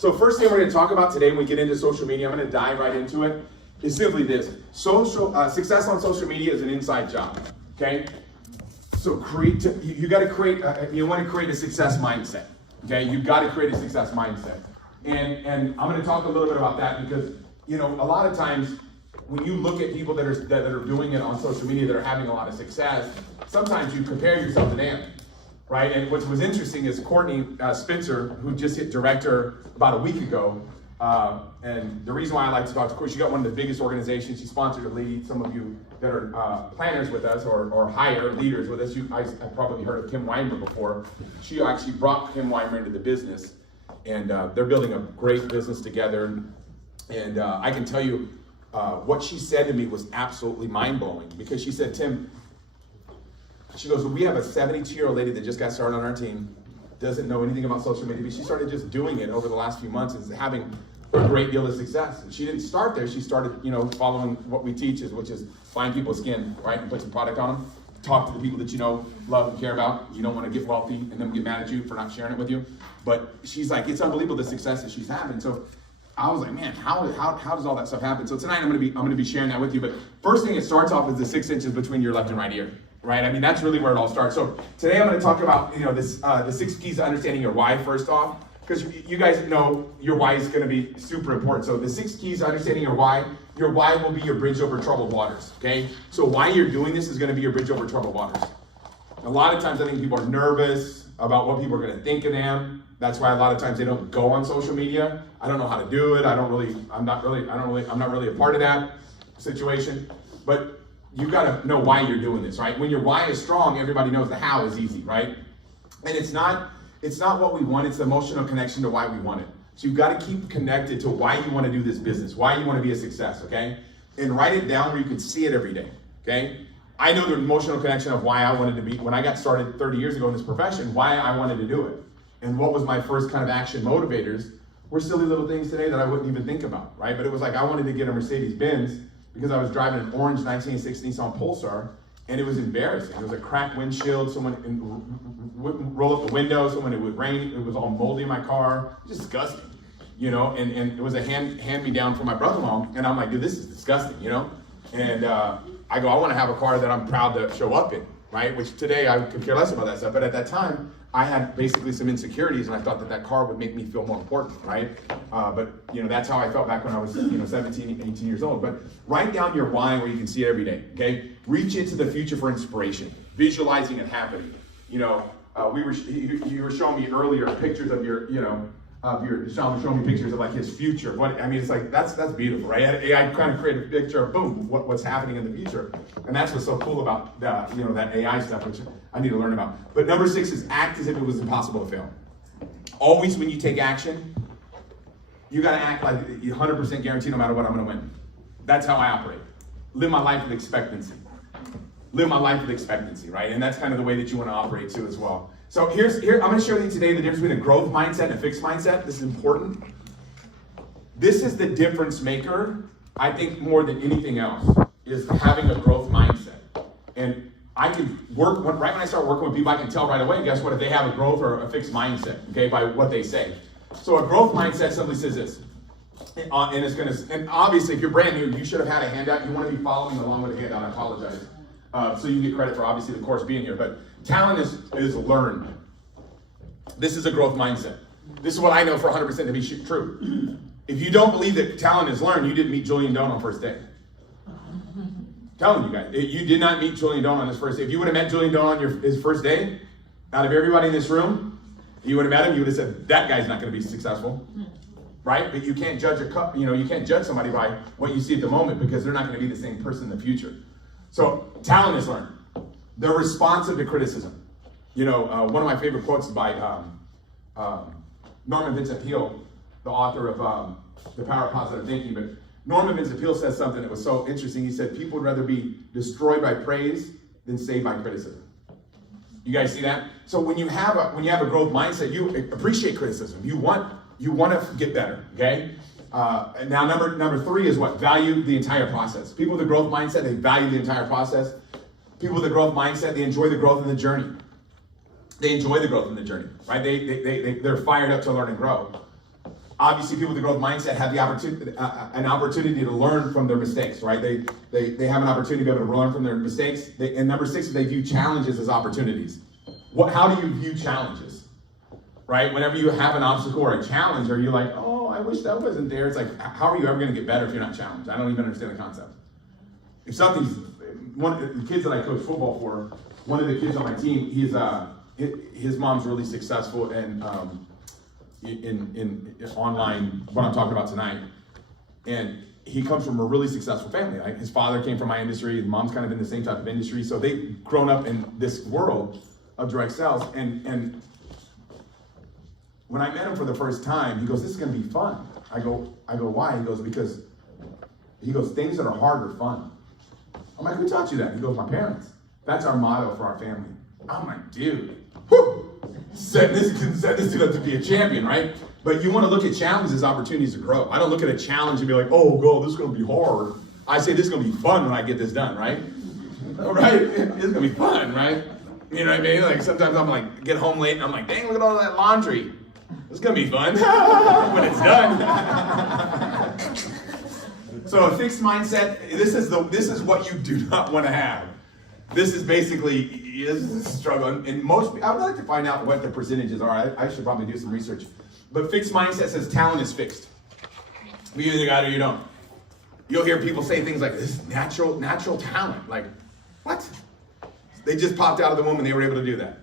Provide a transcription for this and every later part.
So first thing we're going to talk about today when we get into social media, I'm going to dive right into it, is simply this. Success on social media is an inside job, okay? So you got to create, you want to create a success mindset, okay? You've got to create a success mindset. And I'm going to talk a little bit about that because, you know, a lot of times when you look at people that are doing it on social media that are having a lot of success, sometimes you compare yourself to them. Right, and what was interesting is Courtney Spencer, who just hit director about a week ago, and the reason why I like to talk to her, she got one of the biggest organizations. She sponsored a lead. Some of you that are planners with us or higher leaders with us, I've probably heard of Kim Weimer before. She actually brought Kim Weimer into the business, and they're building a great business together. And I can tell you, what she said to me was absolutely mind-blowing because she said, Tim, she goes, we have a 72-year-old lady that just got started on our team, doesn't know anything about social media, but she started just doing it over the last few months and is having a great deal of success. And she didn't start there. She started, you know, following what we teach, which is find people's skin, right, and put some product on them. Talk to the people that you know, love, and care about. You don't want to get wealthy and then get mad at you for not sharing it with you. But she's like, it's unbelievable the success that she's having. So I was like, man, how does all that stuff happen? So tonight I'm gonna be sharing that with you. But first thing it starts off is the 6 inches between your left and right ear. Right? I mean, that's really where it all starts. So today I'm going to talk about, you know, the 6 keys to understanding your why first off, because you guys know your why is going to be super important. So the 6 keys to understanding your why will be your bridge over troubled waters, okay? So why you're doing this is going to be your bridge over troubled waters. A lot of times I think people are nervous about what people are going to think of them. That's why a lot of times they don't go on social media. I don't know how to do it. I'm not really a part of that situation. But you got to know why you're doing this, right? When your why is strong, everybody knows the how is easy, right? And it's not what we want, it's the emotional connection to why we want it. So you've got to keep connected to why you want to do this business, why you want to be a success, okay? And write it down where you can see it every day, okay? I know the emotional connection of why I wanted to be, when I got started 30 years ago in this profession, why I wanted to do it. And what was my first kind of action motivators were silly little things today that I wouldn't even think about, right? But it was like I wanted to get a Mercedes-Benz because I was driving an orange 1960 Nissan Pulsar, and it was embarrassing. It was a cracked windshield, someone wouldn't roll up the window, someone, it would rain, it was all moldy in my car, disgusting, you know, and it was a hand-me-down from my brother-in-law, and I'm like, dude, this is disgusting, you know? And I go, I wanna have a car that I'm proud to show up in, right? Which today I could care less about that stuff, but at that time, I had basically some insecurities, and I thought that car would make me feel more important, right? But you know, that's how I felt back when I was 17, 18 years old. But write down your why where you can see it every day, okay? Reach into the future for inspiration, visualizing it happening. You know, you were showing me earlier pictures of Sean was showing me pictures of like his future. It's like, that's beautiful, right? AI kind of created a picture of, boom, what's happening in the future. And that's what's so cool about that AI stuff, which I need to learn about. But number 6 is act as if it was impossible to fail. Always when you take action, you gotta act like 100% guarantee no matter what I'm gonna win. That's how I operate. Live my life with expectancy. Live my life with expectancy, right? And that's kind of the way that you wanna operate too as well. So I'm gonna share with you today the difference between a growth mindset and a fixed mindset. This is important. This is the difference maker, I think, more than anything else, is having a growth mindset. And I can work, right when I start working with people, I can tell right away, guess what, if they have a growth or a fixed mindset, okay, by what they say. So a growth mindset simply says this, and obviously if you're brand new, you should have had a handout. You want to be following along with a handout, I apologize. So you get credit for obviously the course being here, but talent is learned. This is a growth mindset. This is what I know for 100% to be true. If you don't believe that talent is learned, you didn't meet Julian Doan on first day. Telling you guys, you did not meet Julian Doan on his first day. If you would have met Julian Doan on his first day, out of everybody in this room, you would have met him, you would have said, that guy's not going to be successful, right? But you can't judge you can't judge somebody by what you see at the moment because they're not going to be the same person in the future. So talent is learned. They're responsive to criticism. You know, one of my favorite quotes is by Norman Vincent Peale, the author of The Power of Positive Thinking. But Norman Vincent Peale says something that was so interesting. He said, people would rather be destroyed by praise than saved by criticism. You guys see that? So when you have a growth mindset, you appreciate criticism. You want to get better, okay? Now number 3 is what? Value the entire process. People with a growth mindset, they value the entire process. People with a growth mindset, they enjoy the growth in the journey. They enjoy the growth in the journey, right? They're fired up to learn and grow. Obviously, people with a growth mindset have the opportunity, an opportunity to learn from their mistakes, right? They have an opportunity to be able to learn from their mistakes. And number 6 is they view challenges as opportunities. How do you view challenges, right? Whenever you have an obstacle or a challenge, are you like, oh, I wish that wasn't there? It's like, how are you ever going to get better if you're not challenged? I don't even understand the concept. If something's, one of the kids that I coach football for, one of the kids on my team, his mom's really successful and in online, what I'm talking about tonight. And he comes from a really successful family. Like his father came from my industry, his mom's kind of in the same type of industry. So they've grown up in this world of direct sales. And when I met him for the first time, he goes, this is gonna be fun. I go, why? He goes, because things that are hard are fun. I'm like, who taught you that? He goes, my parents. That's our motto for our family. I'm like, dude, whoo! Set this dude up to be a champion, right? But you want to look at challenges as opportunities to grow. I don't look at a challenge and be like, oh, God, this is going to be hard. I say this is going to be fun when I get this done, right? All right? It's going to be fun, right? You know what I mean? Like sometimes I'm like, get home late and I'm like, dang, look at all that laundry. It's going to be fun when it's done. So a fixed mindset, this is what you do not want to have. This is basically is a struggle. And most, I would like to find out what the percentages are. I should probably do some research. But fixed mindset says talent is fixed. You either got it or you don't. You'll hear people say things like, this is natural talent. Like, what? They just popped out of the womb and they were able to do that.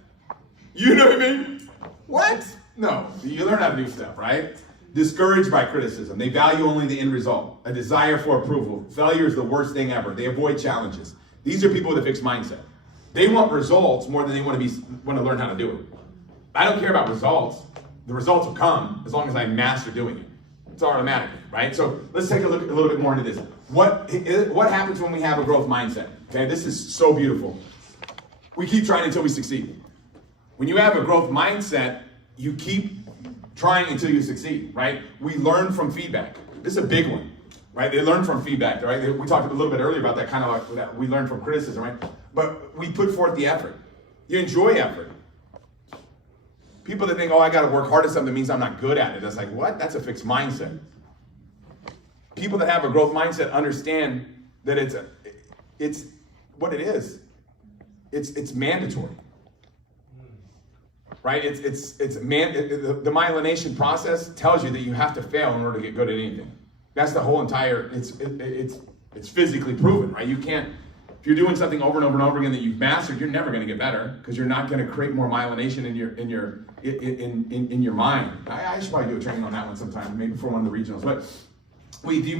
You know what I mean? What? No, you learn how to do stuff, right? Discouraged by criticism. They value only the end result. A desire for approval. Failure is the worst thing ever. They avoid challenges. These are people with a fixed mindset. They want results more than they want to learn how to do it. I don't care about results. The results will come as long as I master doing it. It's automatic, right? So let's take a look a little bit more into this. What happens when we have a growth mindset? Okay, this is so beautiful. We keep trying until we succeed. When you have a growth mindset, you keep trying until you succeed, right? We learn from feedback. This is a big one, right? They learn from feedback, right? We talked a little bit earlier about that, kind of like that. We learn from criticism, right? But we put forth the effort. You enjoy effort. People that think, oh, I got to work hard at something means I'm not good at it. That's like, what? That's a fixed mindset. People that have a growth mindset understand that it's what it is. It's mandatory. Right? The myelination process tells you that you have to fail in order to get good at anything. That's the whole entire, it's physically proven, right? You can't, if you're doing something over and over and over again that you've mastered, you're never going to get better because you're not going to create more myelination in your mind. I should probably do a training on that one sometime, maybe for one of the regionals. But we view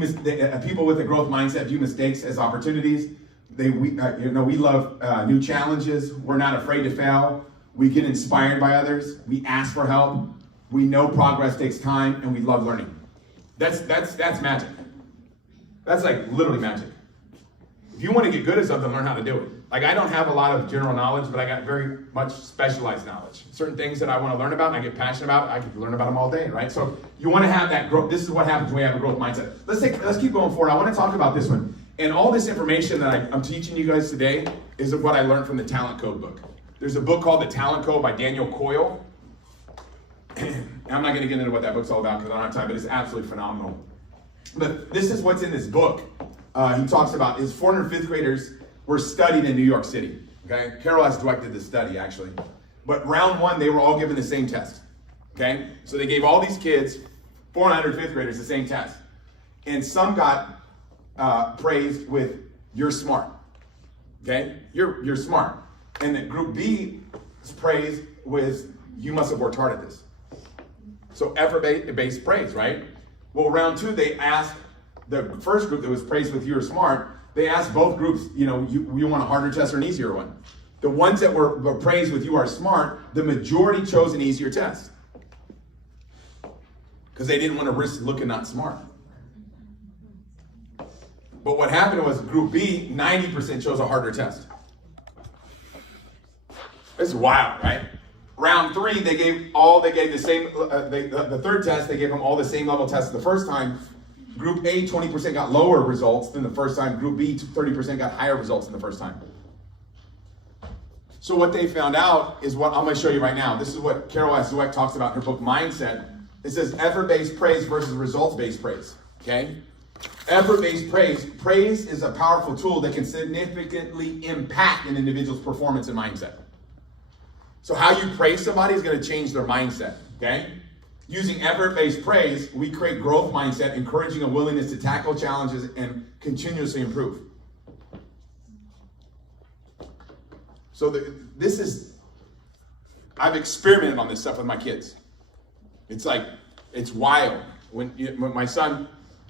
people with a growth mindset view mistakes as opportunities. We love new challenges. We're not afraid to fail. We get inspired by others. We ask for help. We know progress takes time, and we love learning. That's magic. That's like literally magic. If you want to get good at something, learn how to do it. Like I don't have a lot of general knowledge, but I got very much specialized knowledge. Certain things that I want to learn about and I get passionate about, I can learn about them all day, right? So you want to have that growth. This is what happens when we have a growth mindset. Let's keep going forward. I want to talk about this one. And all this information that I'm teaching you guys today is what I learned from the Talent Code book. There's a book called The Talent Code by Daniel Coyle. I'm not going to get into what that book's all about because I don't have time, but it's absolutely phenomenal. But this is what's in this book. He talks about his 400 fifth graders were studied in New York City. Okay, Carol has directed this study actually. But round one, they were all given the same test. Okay, so they gave all these kids, 400 fifth graders, the same test. And some got praised with, you're smart. Okay, you're smart. And then group B's praise was, you must have worked hard at this. So effort-based praise, right? Well, round two, they asked the first group that was praised with you're smart, they asked both groups, you want a harder test or an easier one? The ones that were praised with you are smart, the majority chose an easier test. Because they didn't want to risk looking not smart. But what happened was group B, 90% chose a harder test. It's wild, right? Round three, they gave the same, the third test, they gave them all the same level tests the first time. Group A, 20% got lower results than the first time. Group B, 30% got higher results than the first time. So what they found out is what I'm going to show you right now. This is what Carol S. Dweck talks about in her book Mindset. It says effort-based praise versus results-based praise, okay? Effort-based praise is a powerful tool that can significantly impact an individual's performance and mindset. So how you praise somebody is going to change their mindset, okay? Using effort-based praise, we create growth mindset, encouraging a willingness to tackle challenges and continuously improve. So I've experimented on this stuff with my kids. It's wild. When my son,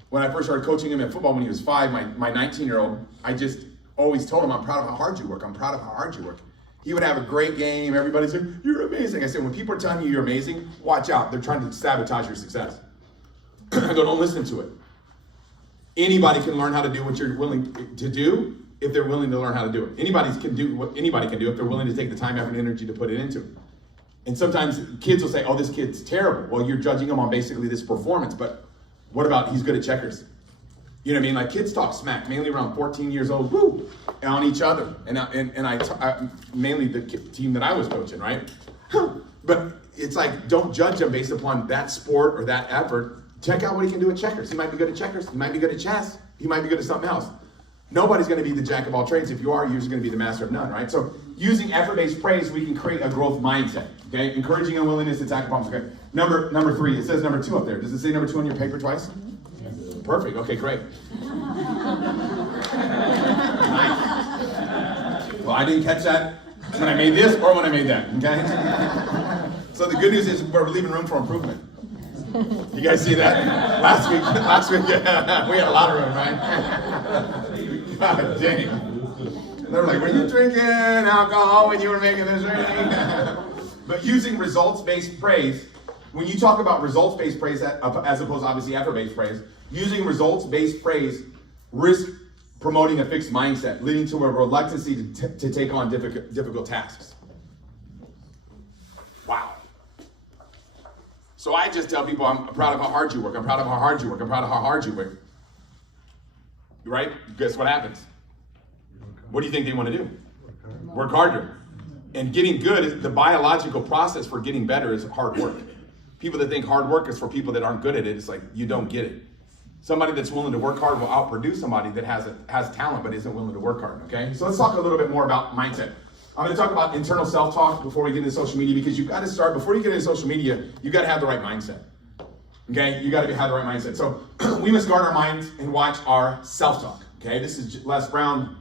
when I first started coaching him in football when he was 5, my 19-year-old, I just always told him, I'm proud of how hard you work. I'm proud of how hard you work. He would have a great game. Everybody's like, you're amazing. I said, when people are telling you you're amazing, watch out. They're trying to sabotage your success. I go, don't listen to it. Anybody can learn how to do what you're willing to do if they're willing to learn how to do it. Anybody can do what anybody can do if they're willing to take the time, effort, and energy to put it into it. And sometimes kids will say, oh, this kid's terrible. Well, you're judging him on basically this performance, but what about he's good at checkers? You know what I mean? Like kids talk smack, mainly around 14 years old, woo, on each other. And I mainly the team that I was coaching, right? But it's like, don't judge him based upon that sport or that effort. Check out what he can do at checkers. He might be good at checkers. He might be good at chess. He might be good at something else. Nobody's going to be the jack of all trades. If you are, you're just going to be the master of none, right? So using effort-based praise, we can create a growth mindset, okay? Encouraging a willingness to tackle problems, okay? Number 3, it says number 2 up there. Does it say number 2 on your paper twice? Perfect. Okay, great. Nice. Well, I didn't catch that when I made this or when I made that, okay? So the good news is we're leaving room for improvement. You guys see that? Last week, we had a lot of room, right? God dang. They were like, were you drinking alcohol when you were making this ring? But using results-based praise, when you talk about results-based praise as opposed to obviously effort-based praise, using results-based praise risks promoting a fixed mindset, leading to a reluctancy to take on difficult tasks. Wow. So I just tell people, I'm proud of how hard you work. I'm proud of how hard you work. I'm proud of how hard you work. Right? Guess what happens? What do you think they want to do? Work harder. And getting good, the biological process for getting better is hard work. People that think hard work is for people that aren't good at it, it's like, you don't get it. Somebody that's willing to work hard will outproduce somebody that has talent but isn't willing to work hard, okay? So let's talk a little bit more about mindset. I'm going to talk about internal self-talk before we get into social media, because you've got to start, before you get into social media, you've got to have the right mindset, okay? You've got to have the right mindset. So we must guard our minds and watch our self-talk, okay? This is Les Brown.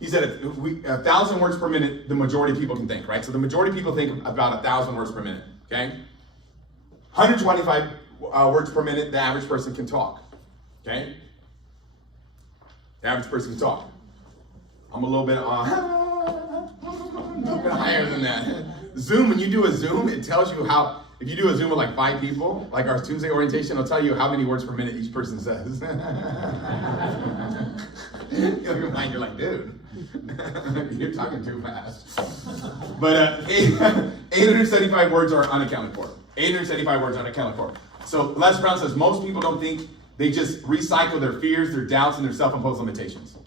He said 1,000 words per minute, the majority of people can think, right? So the majority of people think about 1,000 words per minute, okay? 125 words per minute, the average person can talk, okay? The average person can talk. I'm a little bit higher than that. Zoom, when you do a Zoom, it tells you how, if you do a Zoom with like 5 people, like our Tuesday orientation, it'll tell you how many words per minute each person says. You're like, dude, you're talking too fast. But 875 words are unaccounted for. 875 words are unaccounted for. So Les Brown says most people don't think, they just recycle their fears, their doubts, and their self-imposed limitations.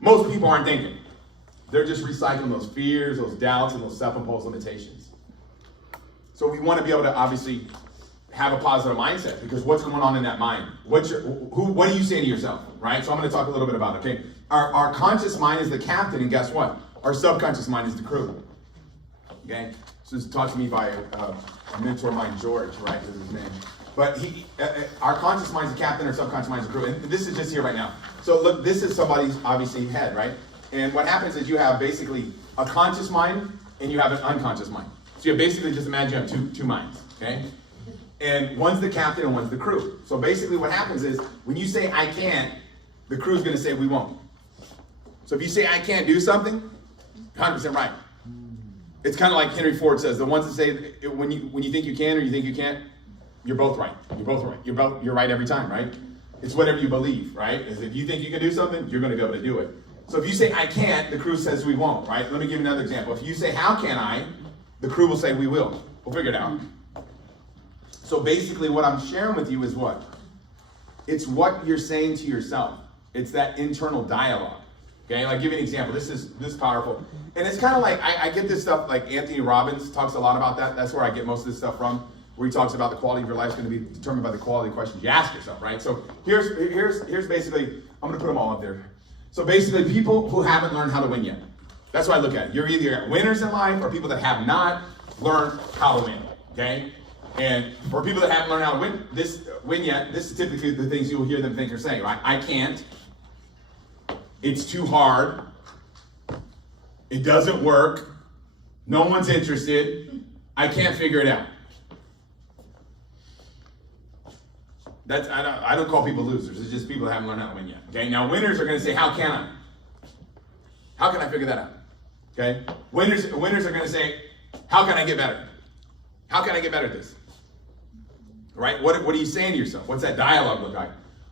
Most people aren't thinking. They're just recycling those fears, those doubts, and those self-imposed limitations. So we want to be able to obviously have a positive mindset, because what's going on in that mind? What are you saying to yourself, right? So I'm going to talk a little bit about it, okay? Our conscious mind is the captain, and guess what? Our subconscious mind is the crew, okay? So this is taught to me by a mentor of mine, George, right, is his name. But our conscious mind is the captain, our subconscious mind is the crew, and this is just here right now. So look, this is somebody's, obviously, head, right? And what happens is you have basically a conscious mind and you have an unconscious mind. So you basically just imagine you have two minds, okay? And one's the captain and one's the crew. So basically what happens is when you say, I can't, the crew's gonna say, we won't. So if you say, I can't do something, 100% right. It's kind of like Henry Ford says, the ones that say, when you think you can or you think you can't, you're both right. You're both right. You're right every time, right? It's whatever you believe, right? Is if you think you can do something, you're gonna be able to do it. So if you say, I can't, the crew says we won't, right? Let me give you another example. If you say, how can I, the crew will say, we will. We'll figure it out. So basically what I'm sharing with you is what? It's what you're saying to yourself. It's that internal dialogue. Okay, I'll give you an example. This is powerful. And it's kind of like, I get this stuff, like Anthony Robbins talks a lot about that. That's where I get most of this stuff from. where he talks about the quality of your life is going to be determined by the quality of questions you ask yourself, right? So here's basically, I'm going to put them all up there. So basically, people who haven't learned how to win yet. That's what I look at. You're either winners in life or people that have not learned how to win, okay? And for people that haven't learned how to win yet, this is typically the things you'll hear them think or say, right? I can't. It's too hard. It doesn't work. No one's interested. I can't figure it out. I don't call people losers. It's just people that haven't learned how to win yet. Okay. Now winners are going to say, "How can I? How can I figure that out?" Okay. Winners are going to say, "How can I get better? How can I get better at this?" Right? What are you saying to yourself? What's that dialogue look like?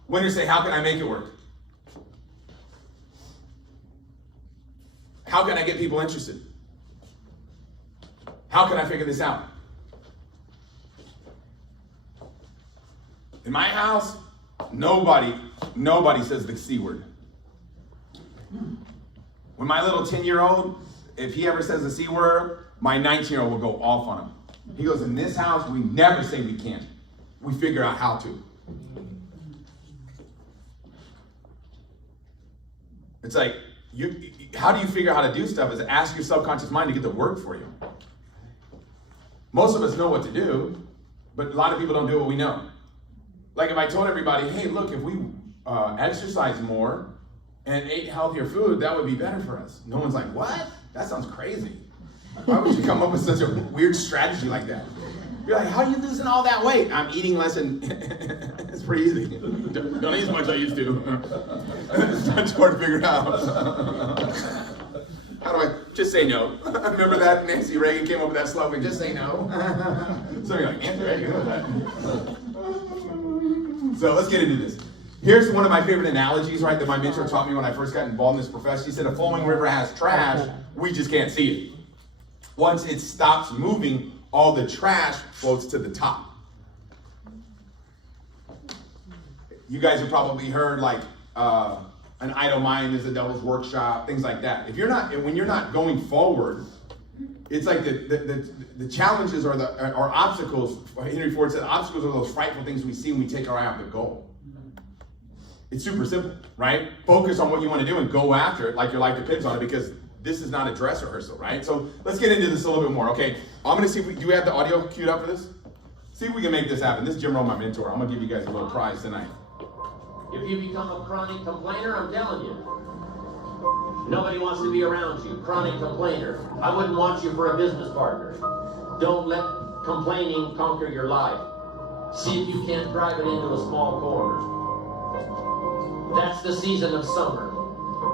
Winners say, "How can I make it work? How can I get people interested? How can I figure this out?" In my house, nobody says the C word. When my little 10-year-old, if he ever says the C word, my 19-year-old will go off on him. He goes, "In this house, we never say we can't. We figure out how to." It's like, how do you figure out how to do stuff? Is ask your subconscious mind to get the work for you. Most of us know what to do, but a lot of people don't do what we know. Like if I told everybody, "Hey, look, if we exercise more and ate healthier food, that would be better for us." No one's like, "What? That sounds crazy. Why would you come up with such a weird strategy like that?" You're like, "How are you losing all that weight?" "I'm eating less and..." It's pretty easy. Don't eat as much as I used to. It's hard to figure it out. How do I just say no? Remember that Nancy Reagan came up with that slogan, "Just say no." So you're like, "Nancy Reagan, who is that?" So let's get into this. Here's one of my favorite analogies, right, that my mentor taught me when I first got involved in this profession. He said, "A flowing river has trash, we just can't see it. Once it stops moving, all the trash floats to the top." You guys have probably heard like an idle mind is the devil's workshop, things like that. When you're not going forward, it's like the challenges or obstacles. Henry Ford said, obstacles are those frightful things we see when we take our eye off the goal. It's super simple, right? Focus on what you want to do and go after it like your life depends on it, because this is not a dress rehearsal, right? So let's get into this a little bit more. Okay, I'm going to see do we have the audio queued up for this? See if we can make this happen. This is Jim Rohn, my mentor. I'm going to give you guys a little prize tonight. If you become a chronic complainer, I'm telling you, nobody wants to be around you. Chronic complainer. I wouldn't want you for a business partner. Don't let complaining conquer your life. See if you can't drive it into a small corner. That's the season of summer.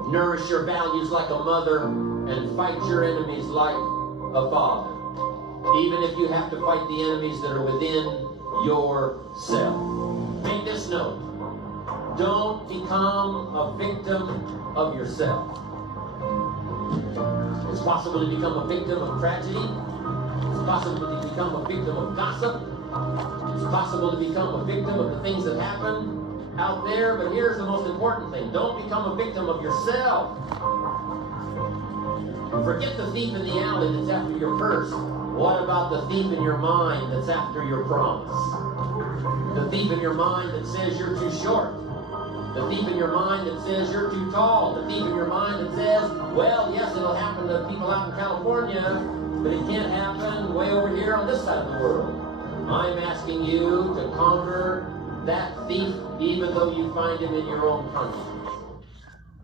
Nourish your values like a mother and fight your enemies like a father. Even if you have to fight the enemies that are within yourself. Make this note. Don't become a victim of yourself. It's possible to become a victim of tragedy. It's possible to become a victim of gossip. It's possible to become a victim of the things that happen out there, but here's the most important thing. Don't become a victim of yourself. Forget the thief in the alley that's after your purse. What about the thief in your mind that's after your promise? The thief in your mind that says you're too short. The thief in your mind that says you're too tall. The thief in your mind that says, well, yes, it'll happen to people out in California, but it can't happen way over here on this side of the world. I'm asking you to conquer that thief, even though you find him in your own country.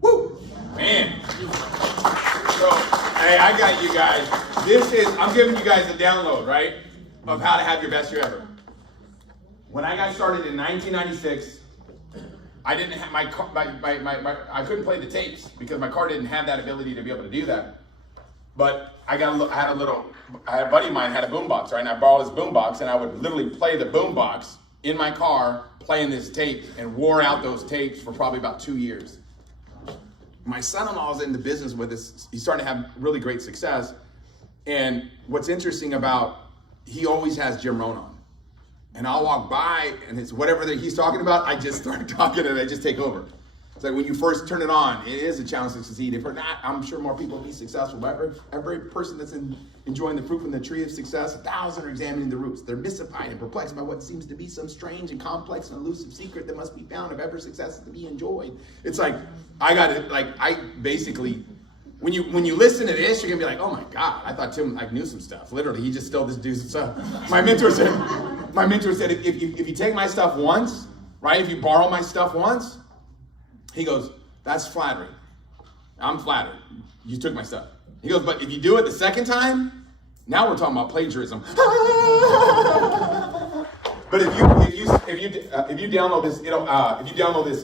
Woo! Man. So, hey, I got you guys. I'm giving you guys a download, right, of how to have your best year ever. When I got started in 1996, I didn't have my car, I couldn't play the tapes because my car didn't have that ability to be able to do that. But I had a buddy of mine had a boombox, right? And I borrowed his boombox, and I would literally play the boombox in my car, playing this tape, and wore out those tapes for probably about 2 years. My son-in-law is in the business with us. He's starting to have really great success. And what's interesting he always has Jim Rohn on. And I'll walk by, and it's whatever that he's talking about, I just start talking, and I just take over. It's like when you first turn it on, it is a challenge to succeed. If not, I'm sure more people will be successful. But every person that's enjoying the fruit from the tree of success, 1,000 are examining the roots. They're mystified and perplexed by what seems to be some strange and complex and elusive secret that must be found if ever success is to be enjoyed. It's like, when you listen to this, you're gonna be like, oh my God, I thought Tim knew some stuff. Literally, he just stole this dude's stuff. My mentor said, if you take my stuff once, right? If you borrow my stuff once, he goes, that's flattering. I'm flattered. You took my stuff. He goes, but if you do it the second time, now we're talking about plagiarism. But if you download this,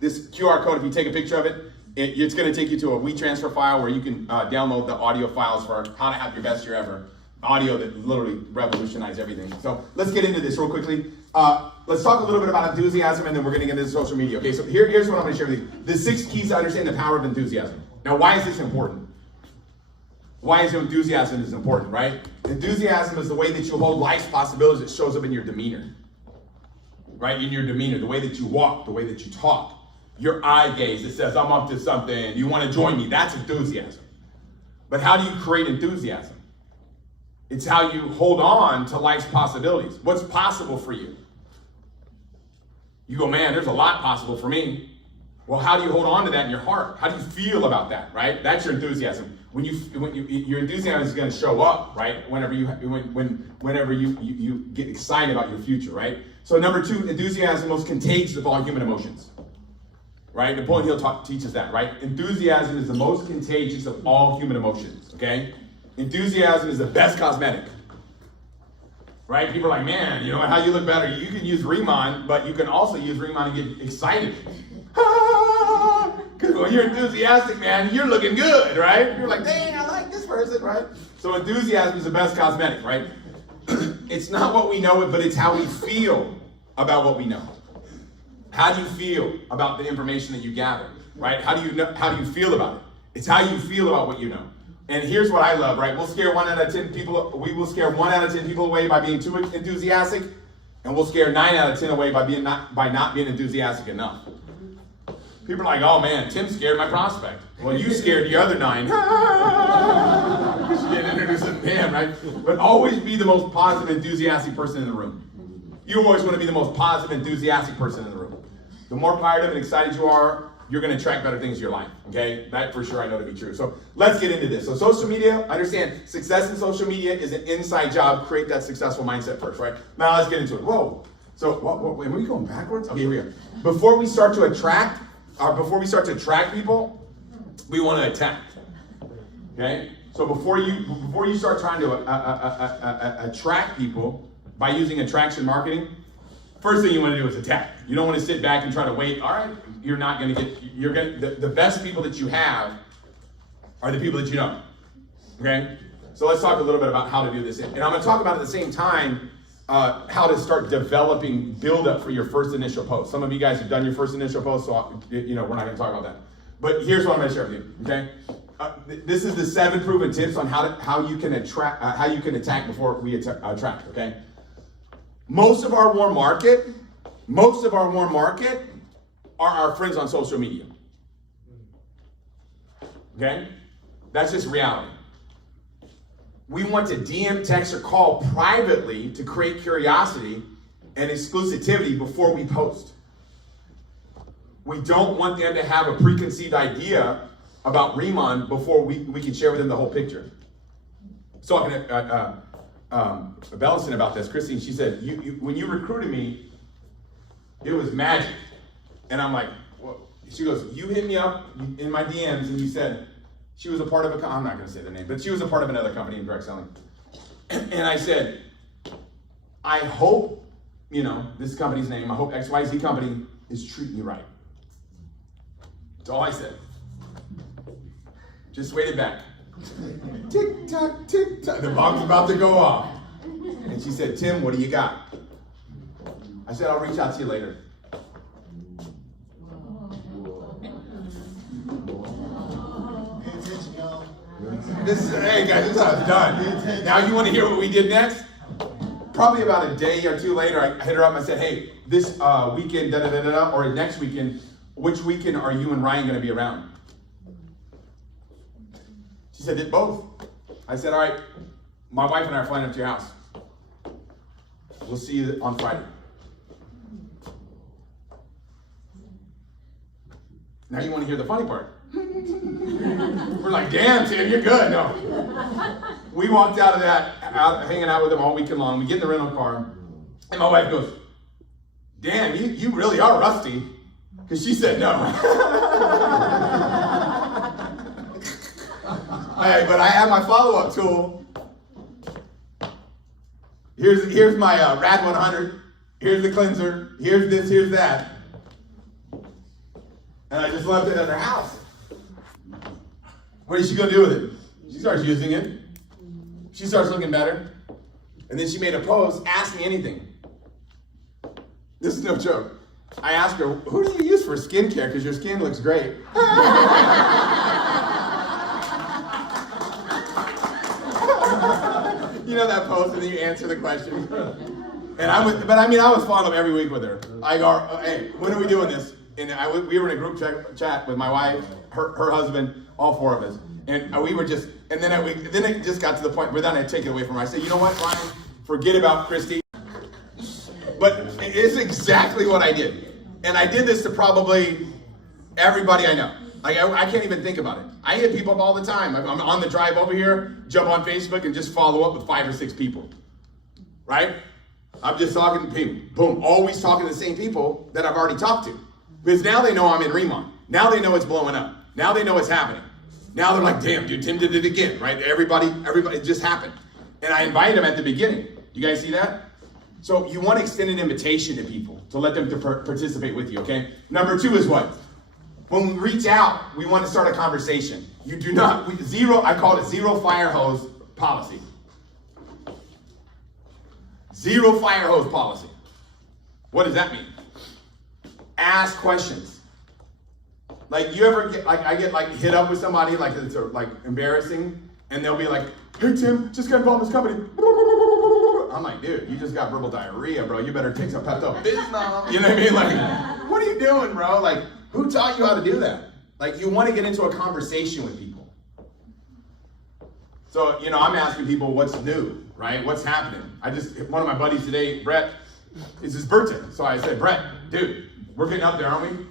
this QR code, if you take a picture of it, it's going to take you to a WeTransfer file where you can download the audio files for how to have your best year ever. Audio that literally revolutionized everything. So let's get into this real quickly. Let's talk a little bit about enthusiasm, and then we're going to get into social media. Okay, so here's what I'm going to share with you. The 6 keys to understand the power of enthusiasm. Now, why is this important? Why is enthusiasm important, right? Enthusiasm is the way that you hold life's possibilities. It shows up in your demeanor, right? In your demeanor, the way that you walk, the way that you talk. Your eye gaze, it says, I'm up to something. You want to join me? That's enthusiasm. But how do you create enthusiasm? It's how you hold on to life's possibilities. What's possible for you? You go, man, there's a lot possible for me. Well, how do you hold on to that in your heart? How do you feel about that, right? That's your enthusiasm. Your enthusiasm is going to show up, right? Whenever you get excited about your future, right? So number 2, enthusiasm is the most contagious of all human emotions, right? Napoleon Hill teaches that, right? Enthusiasm is the most contagious of all human emotions, okay? Enthusiasm is the best cosmetic, right? People are like, man, you know how you look better? You can use Riman, but you can also use Riman and get excited. Because when you're enthusiastic, man, you're looking good, right? You're like, dang, I like this person, right? So enthusiasm is the best cosmetic, right? It's not what we know, but it's how we feel about what we know. How do you feel about the information that you gather, right? How do you feel about it? It's how you feel about what you know. And here's what I love, right? We'll scare 1 out of 10 people. We will scare 1 out of 10 people away by being too enthusiastic, and we'll scare 9 out of 10 away by not being enthusiastic enough. People are like, oh man, Tim scared my prospect. Well, you scared the other 9. Because you didn't introduce them to him, right? But always be the most positive, enthusiastic person in the room. You always want to be the most positive, enthusiastic person in the room. The more fired up and excited you are, you're going to attract better things to your life, okay? That for sure I know to be true. So let's get into this. So social media, understand, success in social media is an inside job. Create that successful mindset first, right? Now let's get into it. Whoa. So, wait, are we going backwards? Okay, here we go. Before we start to attract people, we want to attack, okay? So before you start trying to attract people by using attraction marketing, first thing you want to do is attack. You don't want to sit back and try to wait. All right, you're not going to get, the best people that you have are the people that you know, okay? So let's talk a little bit about how to do this. And I'm going to talk about at the same time how to start developing build-up for your first initial post. Some of you guys have done your first initial post, so we're not going to talk about that. But here's what I'm going to share with you, okay? This is the 7 proven tips on how you can attack before we attract, okay? Most of our warm market are our friends on social media. Okay? That's just reality. We want to DM, text, or call privately to create curiosity and exclusivity before we post. We don't want them to have a preconceived idea about Riman before we can share with them the whole picture. So I'm talking to Bellison about this. Christine, she said, when you recruited me, it was magic. And I'm like, well, she goes, you hit me up in my DMs and you said, she was a part of I'm not going to say the name, but she was a part of another company in direct selling. And I said, I hope, this company's name, I hope XYZ company is treating you right. That's all I said. Just waited back. Tick tock, tick tock. The bomb's about to go off. And she said, Tim, what do you got? I said, I'll reach out to you later. Hey guys, this is how it's done. Now you want to hear what we did next? Probably about a day or two later, I hit her up and I said, hey, this weekend, or next weekend, which weekend are you and Ryan going to be around? She said, both. I said, all right, my wife and I are flying up to your house. We'll see you on Friday. Now you want to hear the funny part. We're like, damn, Tim, you're good. No. We walked out of that, hanging out with him all weekend long. We get in the rental car, and my wife goes, damn, you really are rusty. Because she said no. Hey, but I have my follow-up tool. Here's my Rad 100. Here's the cleanser. Here's this, here's that. And I just left it at her house. What is she going to do with it? She starts using it. She starts looking better. And then she made a post, ask me anything. This is no joke. I asked her, who do you use for skincare? Because your skin looks great. You know that post and then you answer the question? And I was following up every week with her. I go, hey, when are we doing this? And we were in a group chat with my wife, her husband, all four of us. And we were just, and then it just got to the point where then I take it away from her. I said, you know what, Ryan, forget about Christy. But it's exactly what I did. And I did this to probably everybody I know. Like, I can't even think about it. I hit people up all the time. I'm on the drive over here, jump on Facebook and just follow up with 5 or 6 people, right? I'm just talking to people. Boom, always talking to the same people that I've already talked to. Because now they know I'm in Riman. Now they know it's blowing up. Now they know it's happening. Now they're like, damn, dude, Tim did it again, right? Everybody, it just happened. And I invited them at the beginning. You guys see that? So you want to extend an invitation to people to let them participate with you, okay? Number 2 is what? When we reach out, we want to start a conversation. You do not, I call it zero fire hose policy. Zero fire hose policy. What does that mean? Ask questions. Like, you ever get, like, I get like hit up with somebody, like it's like embarrassing, and they'll be like, hey Tim, just got involved in this company. I'm like, dude, you just got verbal diarrhea, bro. You better take some Pepto-Bismol. You know what I mean? Like, what are you doing, bro? Like, who taught you how to do that? Like, you want to get into a conversation with people. So, you know, I'm asking people what's new, right? What's happening? One of my buddies today, Brett, it's his birthday. So I said, Brett, dude, we're getting up there, aren't we?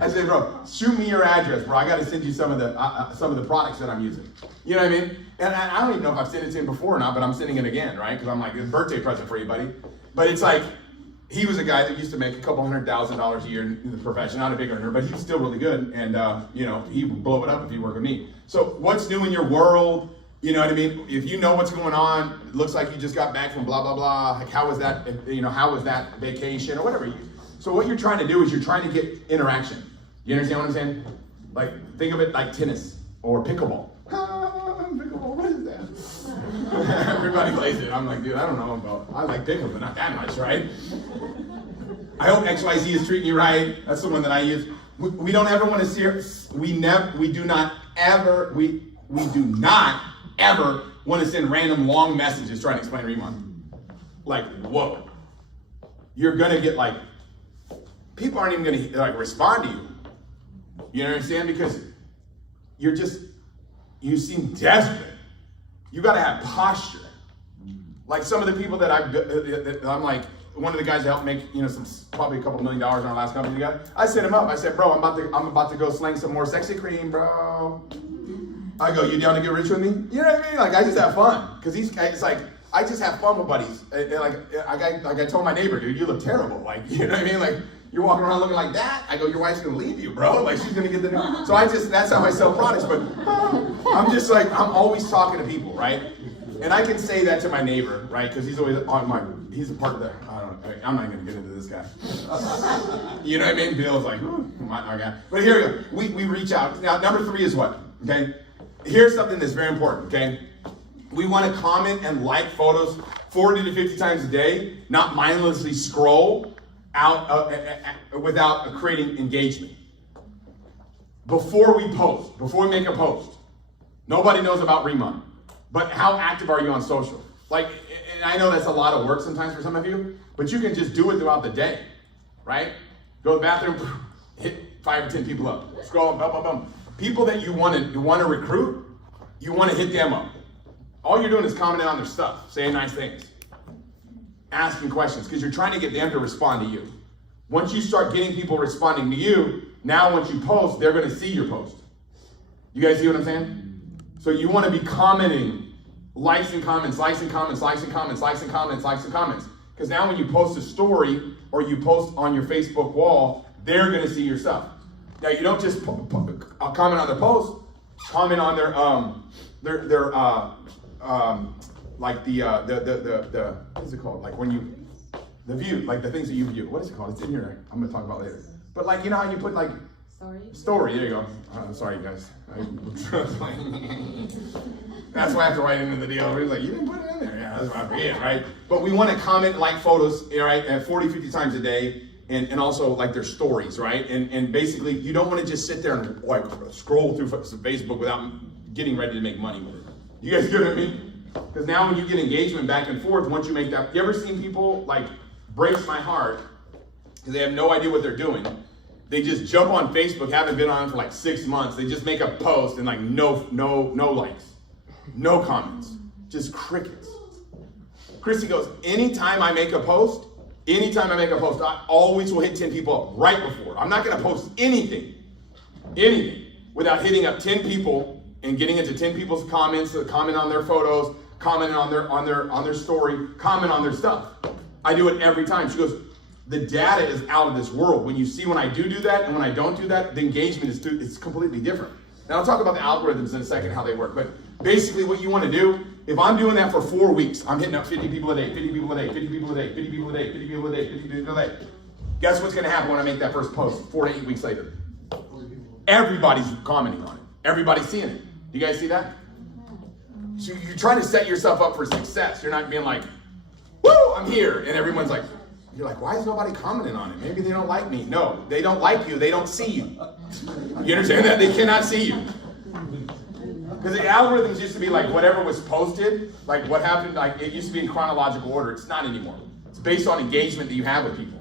I said, bro, shoot me your address, bro. I got to send you some of the products that I'm using. You know what I mean? And I don't even know if I've sent it to him before or not, but I'm sending it again, right? Because I'm like, it's a birthday present for you, buddy. But it's like, he was a guy that used to make a couple $100,000 a year in the profession, not a big earner, but he was still really good. And, you know, he would blow it up if he worked with me. So what's new in your world? You know what I mean? If you know what's going on, it looks like you just got back from blah, blah, blah. Like, how was that, you know, how was that vacation or whatever? So what you're trying to do is you're trying to get interaction. You understand what I'm saying? Like, think of it like tennis or pickleball. Pickleball, what is that? Everybody plays it. I'm like, dude, I don't know about, I like pickleball, but not that much, right? I hope XYZ is treating you right. That's the one that I use. We don't ever want to see, we do not ever want to send random long messages trying to explain Riman. Like, whoa. You're gonna get like, people aren't even gonna like respond to you. You understand? Because you seem desperate. You gotta have posture. Like some of the people that I'm like, one of the guys that helped make, you know, probably a couple $1 million in our last company together, I set him up. I said, bro, I'm about to go slang some more sexy cream, bro. I go, you down to get rich with me? You know what I mean? Like, I just have fun. Because it's like, I just have fun with buddies. And like I told my neighbor, dude, you look terrible. Like, you know what I mean? Like, you're walking around looking like that. I go, your wife's gonna leave you, bro. Like, she's gonna get the new. So that's how I sell products. But I'm just like, I'm always talking to people, right? And I can say that to my neighbor, right? Because he's always he's a part of the, I'm not gonna get into this guy. You know what I mean? Bill's like, my guy. But here we go. We reach out. Now, number 3 is what? Okay? Here's something that's very important, okay? We want to comment and like photos 40 to 50 times a day, not mindlessly scroll out without creating engagement. Before we make a post, nobody knows about Riman, but how active are you on social? Like, and I know that's a lot of work sometimes for some of you, but you can just do it throughout the day, right? Go to the bathroom, hit 5 or 10 people up. Scroll, bum, bum, bum. People that you want to recruit, you want to hit them up. All you're doing is commenting on their stuff, saying nice things, asking questions, because you're trying to get them to respond to you. Once you start getting people responding to you, now once you post, they're going to see your post. You guys see what I'm saying? So you want to be commenting, likes and comments, likes and comments, likes and comments, likes and comments, likes and comments. Because now when you post a story or you post on your Facebook wall, they're going to see your stuff. Now you don't just comment on their post, comment on their like the what is it called? Like when you the view, like the things that you view. What is it called? It's in here. I'm gonna talk about it later. But like, you know how you put like story. There you go. I'm sorry, guys. That's why I have to write it in the deal. He's like, you didn't put it in there. Yeah, that's why I forget, right? But we want to comment, like photos, right, 40, 50 times a day. And also like their stories, right? And basically, you don't want to just sit there and like scroll through Facebook without getting ready to make money with it. You guys get what I mean? Because now when you get engagement back and forth, once you make that, you ever seen people like breaks my heart because they have no idea what they're doing. They just jump on Facebook, haven't been on for like 6 months. They just make a post and like no likes, no comments, just crickets. Christy goes, anytime I make a post, I always will hit 10 people up right before. I'm not going to post anything, without hitting up 10 people and getting into 10 people's comments, comment on their photos, comment on their story, comment on their stuff. I do it every time. She goes, the data is out of this world. When you see when I do that and when I don't do that, the engagement is completely different. Now I'll talk about the algorithms in a second, how they work. But basically what you want to do, if I'm doing that for 4 weeks, I'm hitting up 50 people a day, 50 people a day, 50 people a day, 50 people a day, 50 people a day, 50 people a day. Guess what's going to happen when I make that first post 4 to 8 weeks later? Everybody's commenting on it. Everybody's seeing it. You guys see that? So you're trying to set yourself up for success. You're not being like, woo, I'm here. And everyone's like, you're like, why is nobody commenting on it? Maybe they don't like me. No, they don't like you. They don't see you. You understand that? They cannot see you. Because the algorithms used to be like whatever was posted, like what happened, like it used to be in chronological order. It's not anymore. It's based on engagement that you have with people.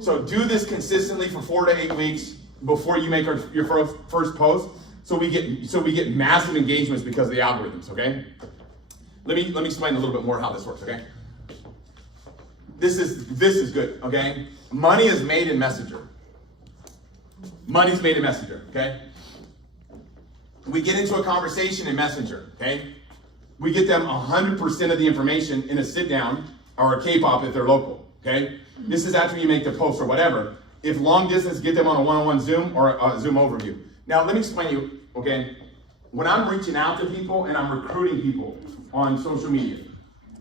So do this consistently for 4 to 8 weeks before you make your first post. So we get massive engagements because of the algorithms, okay? Let me explain a little bit more how this works, okay? This is good, okay? Money is made in Messenger. Money's made in Messenger, okay? We get into a conversation in Messenger, okay? We get them 100% of the information in a sit down or a K-pop if they're local, okay? This is after you make the post or whatever. If long distance, get them on a one-on-one Zoom or a Zoom overview. Now, let me explain to you, okay? When I'm reaching out to people and I'm recruiting people on social media,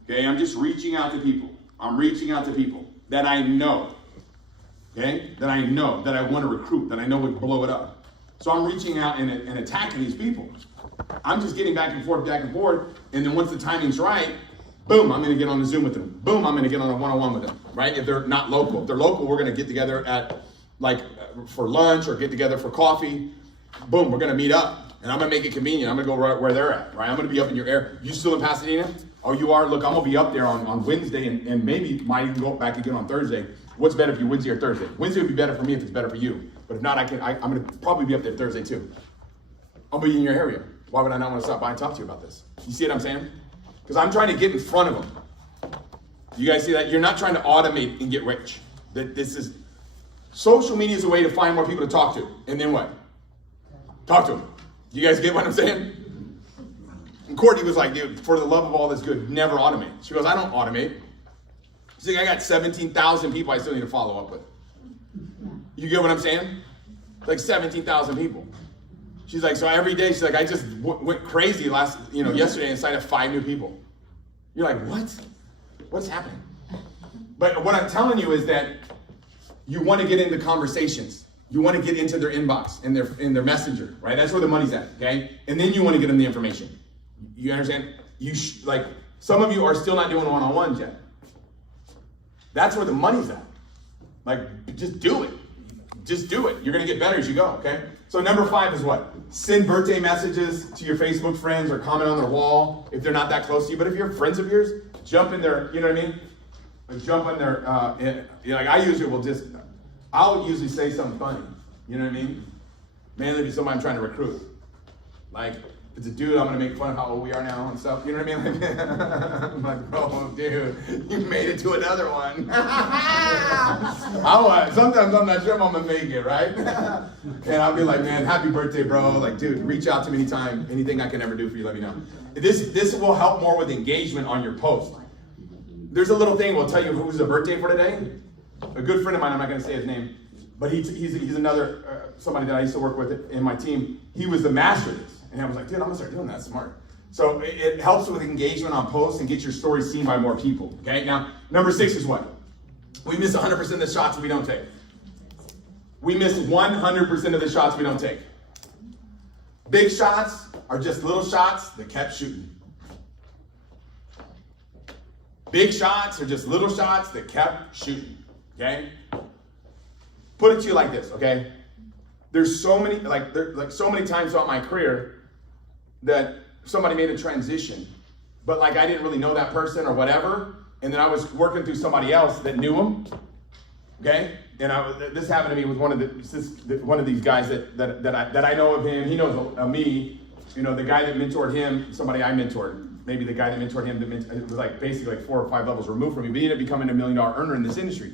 okay? I'm just reaching out to people. I'm reaching out to people that I know, okay? That I know, that I want to recruit, that I know would blow it up. So I'm reaching out and attacking these people. I'm just getting back and forth, and then once the timing's right, boom, I'm going to get on the Zoom with them. Boom, I'm going to get on a one-on-one with them, right? If they're not local. If they're local, we're going to get together at, like, for lunch or get together for coffee. Boom, we're going to meet up, and I'm going to make it convenient. I'm going to go right where they're at, right? I'm going to be up in your area. You still in Pasadena? Oh, you are? Look, I'm going to be up there on Wednesday, and maybe might even go back again on Thursday. What's better for you, Wednesday or Thursday? Wednesday would be better for me if it's better for you. But if not, I'm going to probably be up there Thursday too. I'll be in your area. Why would I not want to stop by and talk to you about this? You see what I'm saying? Because I'm trying to get in front of them. You guys see that? You're not trying to automate and get rich. Social media is a way to find more people to talk to. And then what? Talk to them. You guys get what I'm saying? And Courtney was like, dude, for the love of all that's good, never automate. She goes, I don't automate. She's like, I got 17,000 people I still need to follow up with. You get what I'm saying? Like 17,000 people. She's like, so every day, she's like, I just went crazy yesterday and signed up 5 new people. You're like, what? What's happening? But what I'm telling you is that you want to get into conversations. You want to get into their inbox and their messenger, right? That's where the money's at, okay? And then you want to get them the information. You understand? Some of you are still not doing one-on-ones yet. That's where the money's at. Like, just do it. Just do it. You're going to get better as you go, okay? So number 5 is what? Send birthday messages to your Facebook friends or comment on their wall if they're not that close to you. But if you're friends of yours, jump in there, you know what I mean? Like jump in there. Like I usually will I'll usually say something funny. You know what I mean? Mainly to somebody I'm trying to recruit. Like, if it's a dude, I'm gonna make fun of how old we are now and stuff. You know what I mean? Like, I'm like, bro, dude, you made it to another one. Sometimes I'm not sure if I'm gonna make it, right? And I'll be like, man, happy birthday, bro. Like, dude, reach out to me anytime. Anything I can ever do for you, let me know. This will help more with engagement on your post. There's a little thing we'll tell you who's the birthday for today. A good friend of mine, I'm not gonna say his name, but he's another somebody that I used to work with in my team. He was the master of this. And I was like, dude, I'm gonna start doing that. Smart. So it helps with engagement on posts and get your story seen by more people. Okay. Now, number 6 is what? We miss 100% of the shots we don't take. We miss 100% of the shots we don't take. Big shots are just little shots that kept shooting. Big shots are just little shots that kept shooting. Okay. Put it to you like this. Okay. There's so many so many times throughout my career that somebody made a transition, but like I didn't really know that person or whatever, and then I was working through somebody else that knew him. Okay, and this happened to me with one of these guys that I know of him. He knows of me. You know, the guy that mentored him, somebody I mentored. Maybe the guy that mentored him, it was like basically like 4 or 5 levels removed from me, but he ended up becoming $1 million earner in this industry.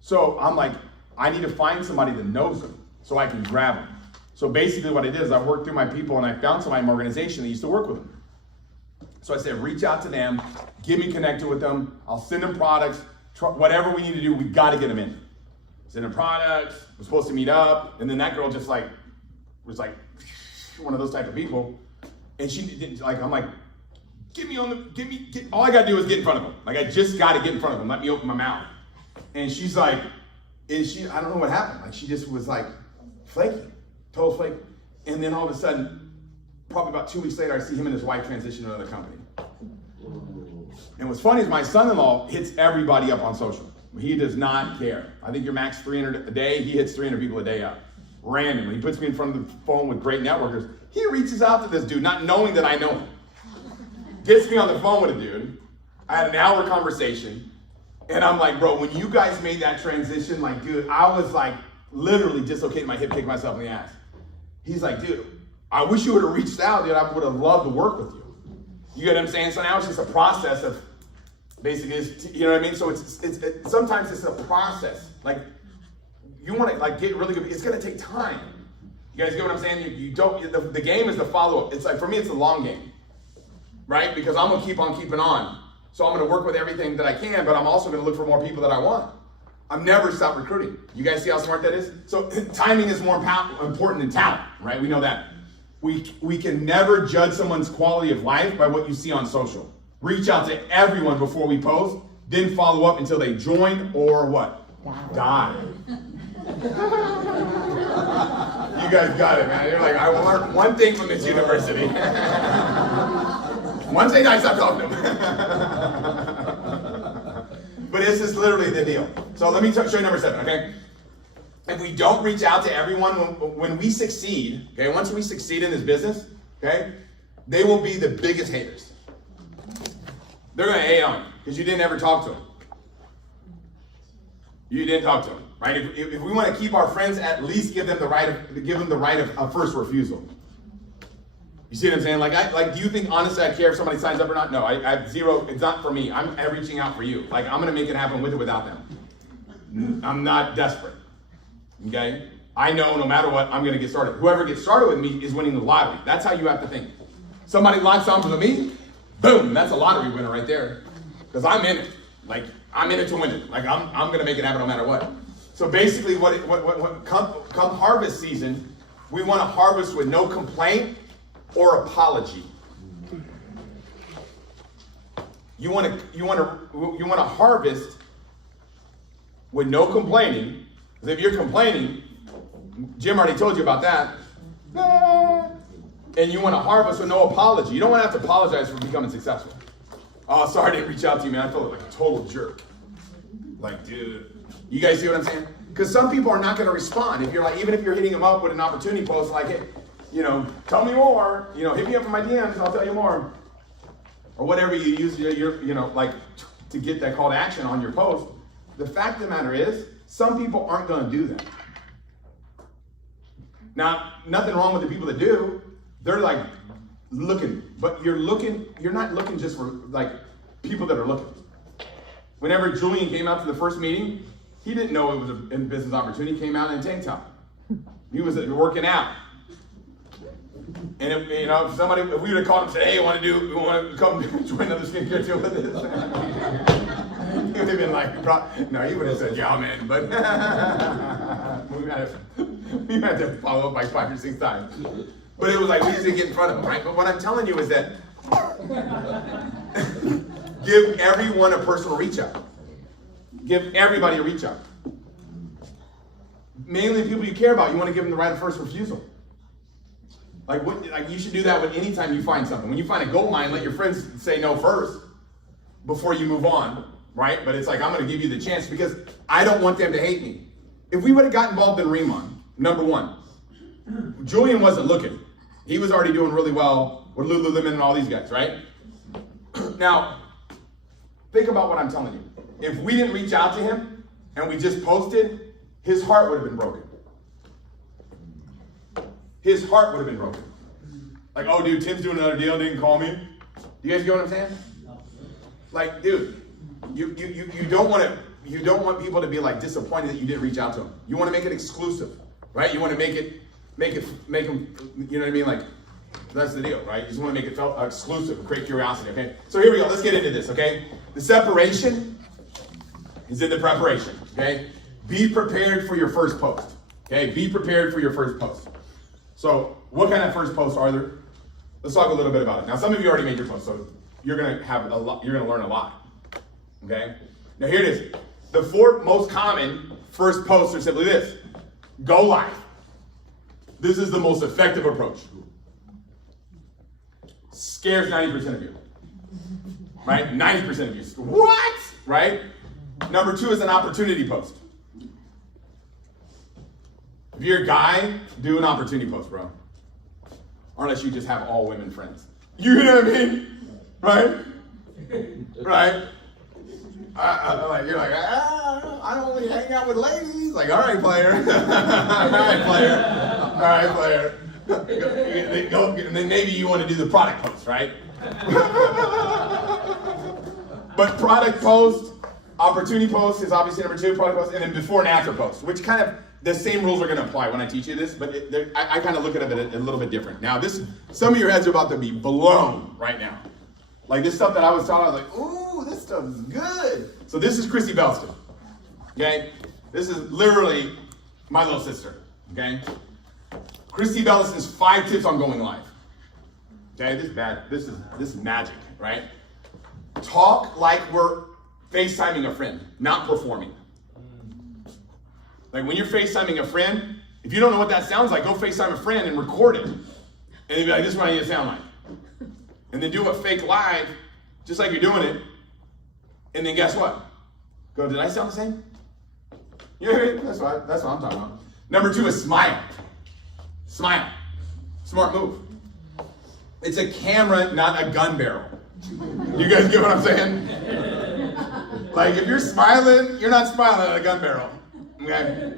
So I'm like, I need to find somebody that knows him so I can grab him. So basically what I did is I worked through my people and I found somebody in my organization that used to work with them. So I said, reach out to them, get me connected with them. I'll send them products, whatever we need to do, we got to get them in. Send them products, we're supposed to meet up. And then that girl just was like one of those type of people. And she didn't, like, I'm like, all I got to do is get in front of them. Like, I just got to get in front of them. Let me open my mouth. And she's like, I don't know what happened. Like, she just was like flaky, total flake. And then all of a sudden, probably about 2 weeks later, I see him and his wife transition to another company. And what's funny is my son-in-law hits everybody up on social. He does not care. I think you're max 300 a day. He hits 300 people a day up. Randomly. He puts me in front of the phone with great networkers. He reaches out to this dude, not knowing that I know him. Gets me on the phone with a dude. I had an hour conversation. And I'm like, bro, when you guys made that transition, like, dude, I was like literally dislocating my hip, kicking myself in the ass. He's like, dude, I wish you would have reached out, dude. I would have loved to work with you. You get what I'm saying? So now it's just a process of basically, you know what I mean? So it's sometimes it's a process. Like, you want to like get really good. It's going to take time. You guys get what I'm saying? You don't, the game is the follow-up. It's like, for me, it's a long game, right? Because I'm going to keep on keeping on. So I'm going to work with everything that I can, but I'm also going to look for more people that I want. I'm never stop recruiting. You guys see how smart that is? So timing is more important than talent, right? We know that. We can never judge someone's quality of life by what you see on social. Reach out to everyone before we post, then follow up until they join or what? Die. You guys got it, man. You're like, I learned one thing from this university. Once they die, stop talking to them. But this is literally the deal. So let me show you number 7, okay? If we don't reach out to everyone when we succeed, okay, once we succeed in this business, okay, they will be the biggest haters. They're going to hate on you because you didn't ever talk to them. You didn't talk to them, right? If we want to keep our friends, at least give them the right of first refusal. You see what I'm saying? Like, do you think honestly I care if somebody signs up or not? No, I have zero. It's not for me. I'm reaching out for you. Like, I'm going to make it happen with or without them. I'm not desperate. Okay? I know no matter what, I'm going to get started. Whoever gets started with me is winning the lottery. That's how you have to think. Somebody locks arms with me, boom, that's a lottery winner right there. Because I'm in it. Like, I'm in it to win it. Like, I'm going to make it happen no matter what. So basically, come harvest season, we want to harvest with no complaint or apology. You want to harvest with no complaining. Because if you're complaining, Jim already told you about that. And you want to harvest with no apology. You don't want to have to apologize for becoming successful. Oh, sorry I didn't reach out to you, man. I felt like a total jerk. Like, dude. You guys see what I'm saying? Because some people are not going to respond. If you're like, even if you're hitting them up with an opportunity post, like, hey, you know, tell me more. You know, hit me up in my DMs, I'll tell you more. Or whatever you use, you know, like to get that call to action on your post. The fact of the matter is, Some people aren't going to do that. Now, nothing wrong with the people that do. They're like looking, but you're not looking just for like people that are looking. Whenever Julian came out to the first meeting, he didn't know it was a business opportunity. He came out in a tank top. He was working out. And if we would have called him and said, hey, we want to come join another skincare deal with us. He would have been like, no, he would have said, yeah, man, but we might have to follow up like 5 or 6 times. But it was like, we just didn't get in front of him, right? But what I'm telling you is that give everyone a personal reach out. Give everybody a reach out. Mainly people you care about, you want to give them the right of first refusal. Like you should do that with any time you find something. When you find a gold mine, let your friends say no first before you move on, right? But it's like, I'm going to give you the chance because I don't want them to hate me. If we would have got involved in Riman, number one, Julian wasn't looking. He was already doing really well with Lululemon and all these guys, right? Now, think about what I'm telling you. If we didn't reach out to him and we just posted, his heart would have been broken. His heart would have been broken. Like, oh, dude, Tim's doing another deal, didn't call me. Do you guys get what I'm saying? Like, dude, you don't want people to be like disappointed that you didn't reach out to them. You want to make it exclusive, right? You want to make them, you know what I mean? Like, that's the deal, right? You just want to make it exclusive, create curiosity, okay? So here we go, let's get into this, okay? The separation is in the preparation, okay? Be prepared for your first post, okay? Be prepared for your first post. So, what kind of first posts are there? Let's talk a little bit about it. Now, some of you already made your post, so you're gonna have a lot. You're gonna learn a lot. Okay. Now, here it is. The 4 most common first posts are simply this: go live. This is the most effective approach. Scares 90% of you. Right? 90% of you. What? Right? Number 2 is an opportunity post. If you're a guy, do an opportunity post, bro. Or unless you just have all women friends. You know what I mean? Right? Right? You're like, I don't really hang out with ladies. Like, all right, player. All right, player. All right, player. And then maybe you want to do the product post, right? But product post, opportunity post is obviously number 2, product post, and then before and after post, which kind of, the same rules are going to apply when I teach you this, but I kind of look at it a little bit different. Now, some of your heads are about to be blown right now. Like this stuff that I was taught, I was like, ooh, this stuff is good. So this is Christy Belston, okay? This is literally my little sister, okay? Christy Belston's 5 tips on going live. Okay, this is magic, right? Talk like we're FaceTiming a friend, not performing. Like when you're FaceTiming a friend, if you don't know what that sounds like, go FaceTime a friend and record it. And they'd be like, this is what I need to sound like. And then do a fake live, just like you're doing it. And then guess what? Go, did I sound the same? Yeah, that's what I'm talking about. Number 2 is smile. Smile. Smart move. It's a camera, not a gun barrel. You guys get what I'm saying? Like if you're smiling, you're not smiling at a gun barrel. Okay.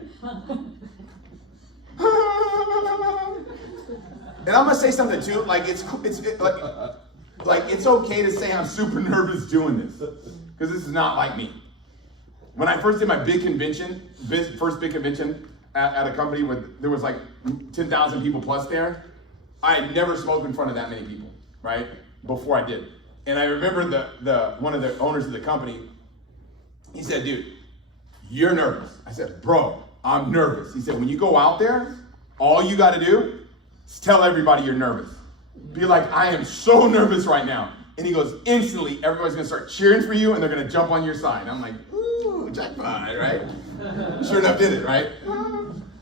And I'm gonna say something too. Like it's okay to say I'm super nervous doing this because this is not like me. When I first did my big convention, first big convention at a company where there was like 10,000 people plus there, I had never spoken in front of that many people, right? Before I did, and I remember the one of the owners of the company. He said, "Dude, you're nervous." I said, "Bro, I'm nervous." He said, "When you go out there, all you got to do is tell everybody you're nervous. Be like, I am so nervous right now." And he goes, instantly, everybody's going to start cheering for you and they're going to jump on your side. And I'm like, ooh, jackpot, right? Sure enough, did it, right?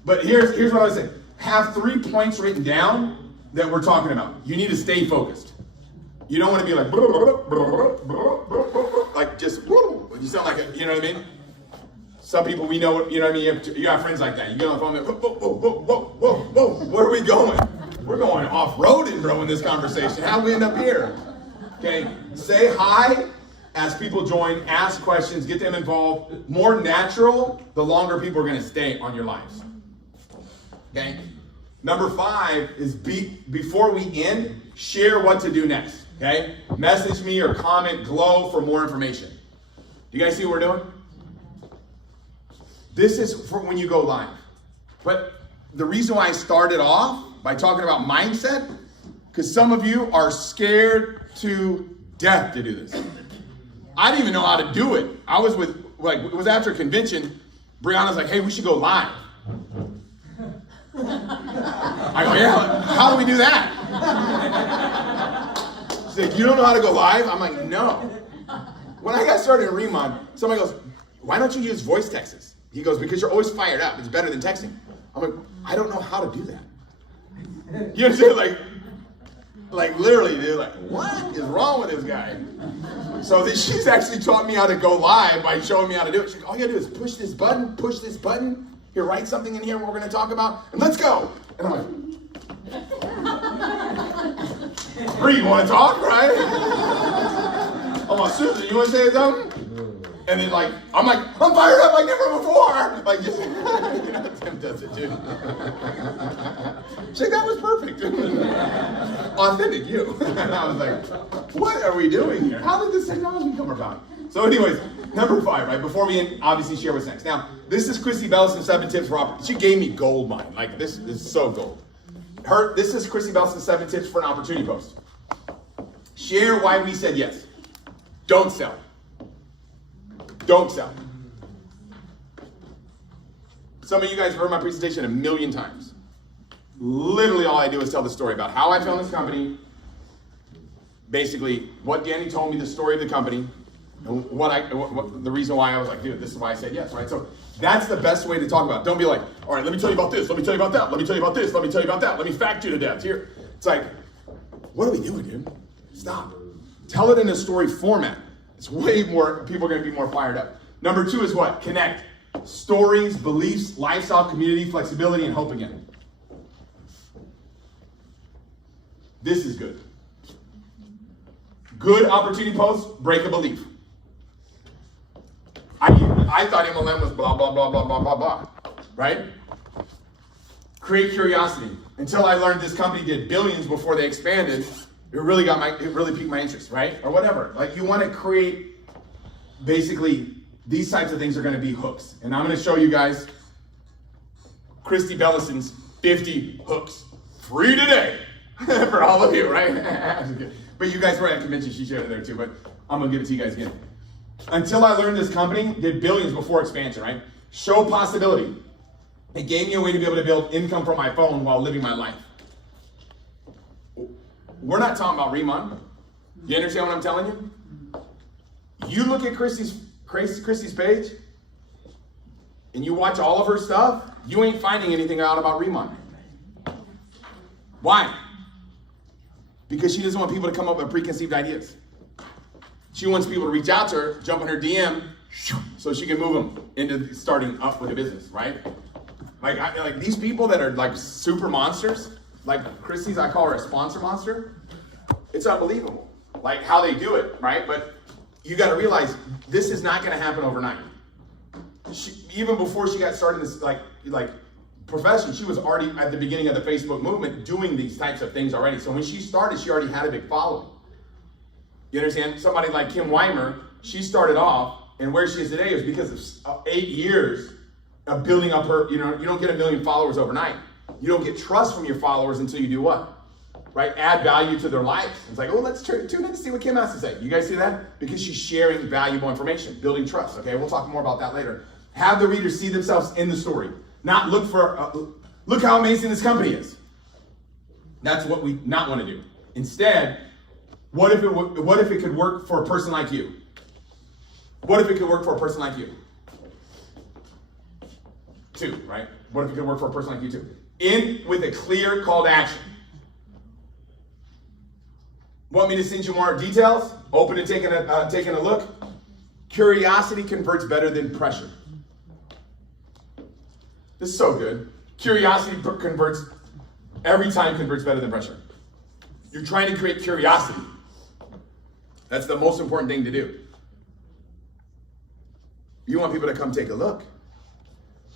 But here's what I would say. Have 3 points written down that we're talking about. You need to stay focused. You don't want to be like just, you sound like you know what I mean? Some people we know, you know what I mean? You got friends like that. You get on the phone and whoa, where are we going? We're going off-roading, bro, in this conversation. How'd we end up here? Okay, say hi as people join, ask questions, get them involved. More natural, the longer people are going to stay on your lives. Okay? Number 5 is before we end, share what to do next. Okay? Message me or comment, glow for more information. Do you guys see what we're doing? This is for when you go live. But the reason why I started off by talking about mindset, because some of you are scared to death to do this. I didn't even know how to do it. I was with, it was after a convention. Brianna's like, hey, we should go live. I go, yeah, how do we do that? She's like, you don't know how to go live? I'm like, no. When I got started in Riman, somebody goes, why don't you use voice texts? He goes, because you're always fired up. It's better than texting. I'm like, I don't know how to do that. You understand? Like literally, they're like, what is wrong with this guy? So she's actually taught me how to go live by showing me how to do it. She's like, all you gotta do is push this button. Here, write something in here we're gonna talk about, and let's go. And I'm like, Bree, you wanna talk, right? I'm like, Susan, you wanna say something? And then I'm fired up like never before. Like, just, Tim does it too. She's like, that was perfect. Authentic you. And I was like, what are we doing here? How did this technology come about? So anyways, number 5, right? Before we end, obviously share what's next. Now, this is Christy Bellison's 7 tips for opportunity. She gave me gold mine. Like, this is so gold. This is Christy Bellison's 7 tips for an opportunity post. Share why we said yes. Don't sell. Don't sell. Some of you guys have heard my presentation a million times. Literally all I do is tell the story about how I found this company, basically what Danny told me, the story of the company, and the reason why I was like, dude, this is why I said yes, right? So that's the best way to talk about it. Don't be like, all right, let me tell you about this, let me tell you about that, let me tell you about this, let me tell you about that, let me fact you to death. Here, it's like, what are we doing, dude? Stop. Tell it in a story format. It's way more, people are going to be more fired up. Number 2 is what? Connect. Stories, beliefs, lifestyle, community, flexibility, and hope again. This is good. Good opportunity posts, break a belief. I thought MLM was blah, blah, blah, blah, blah, blah, blah. Right? Create curiosity. Until I learned this company did billions before they expanded, it really piqued my interest, right? Or whatever. Like, you want to create, basically, these types of things are going to be hooks. And I'm going to show you guys Christy Bellison's 50 hooks. Free today. For all of you, right? But you guys were at convention, she shared it there too, but I'm going to give it to you guys again. Until I learned this company did billions before expansion, right? Show possibility. It gave me a way to be able to build income from my phone while living my life. We're not talking about Riman. You understand what I'm telling you? You look at Christy's page and you watch all of her stuff, you ain't finding anything out about Riman. Why? Because she doesn't want people to come up with preconceived ideas. She wants people to reach out to her, jump in her DM, so she can move them into starting up with a business, right? Like these people that are like super monsters, like Christy's, I call her a sponsor monster. It's unbelievable, like how they do it, right? But you got to realize this is not going to happen overnight. Even before she got started in this like profession, she was already at the beginning of the Facebook movement doing these types of things already. So when she started, she already had a big following. You understand? Somebody like Kim Weimer, she started off, and where she is today is because of 8 years of building up her, you don't get 1 million followers overnight. You don't get trust from your followers until you do what? Right? Add value to their lives. It's like, oh, let's tune in to see what Kim has to say. You guys see that? Because she's sharing valuable information, building trust. Okay, we'll talk more about that later. Have the readers see themselves in the story. Not look for, look how amazing this company is. That's what we not want to do. Instead, what if it could work for a person like you? What if it could work for a person like you? Too, right? What if it could work for a person like you too? End with a clear call to action. Want me to send you more details? Open to taking a look. Curiosity converts better than pressure. This is so good. Curiosity converts better than pressure. You're trying to create curiosity. That's the most important thing to do. You want people to come take a look.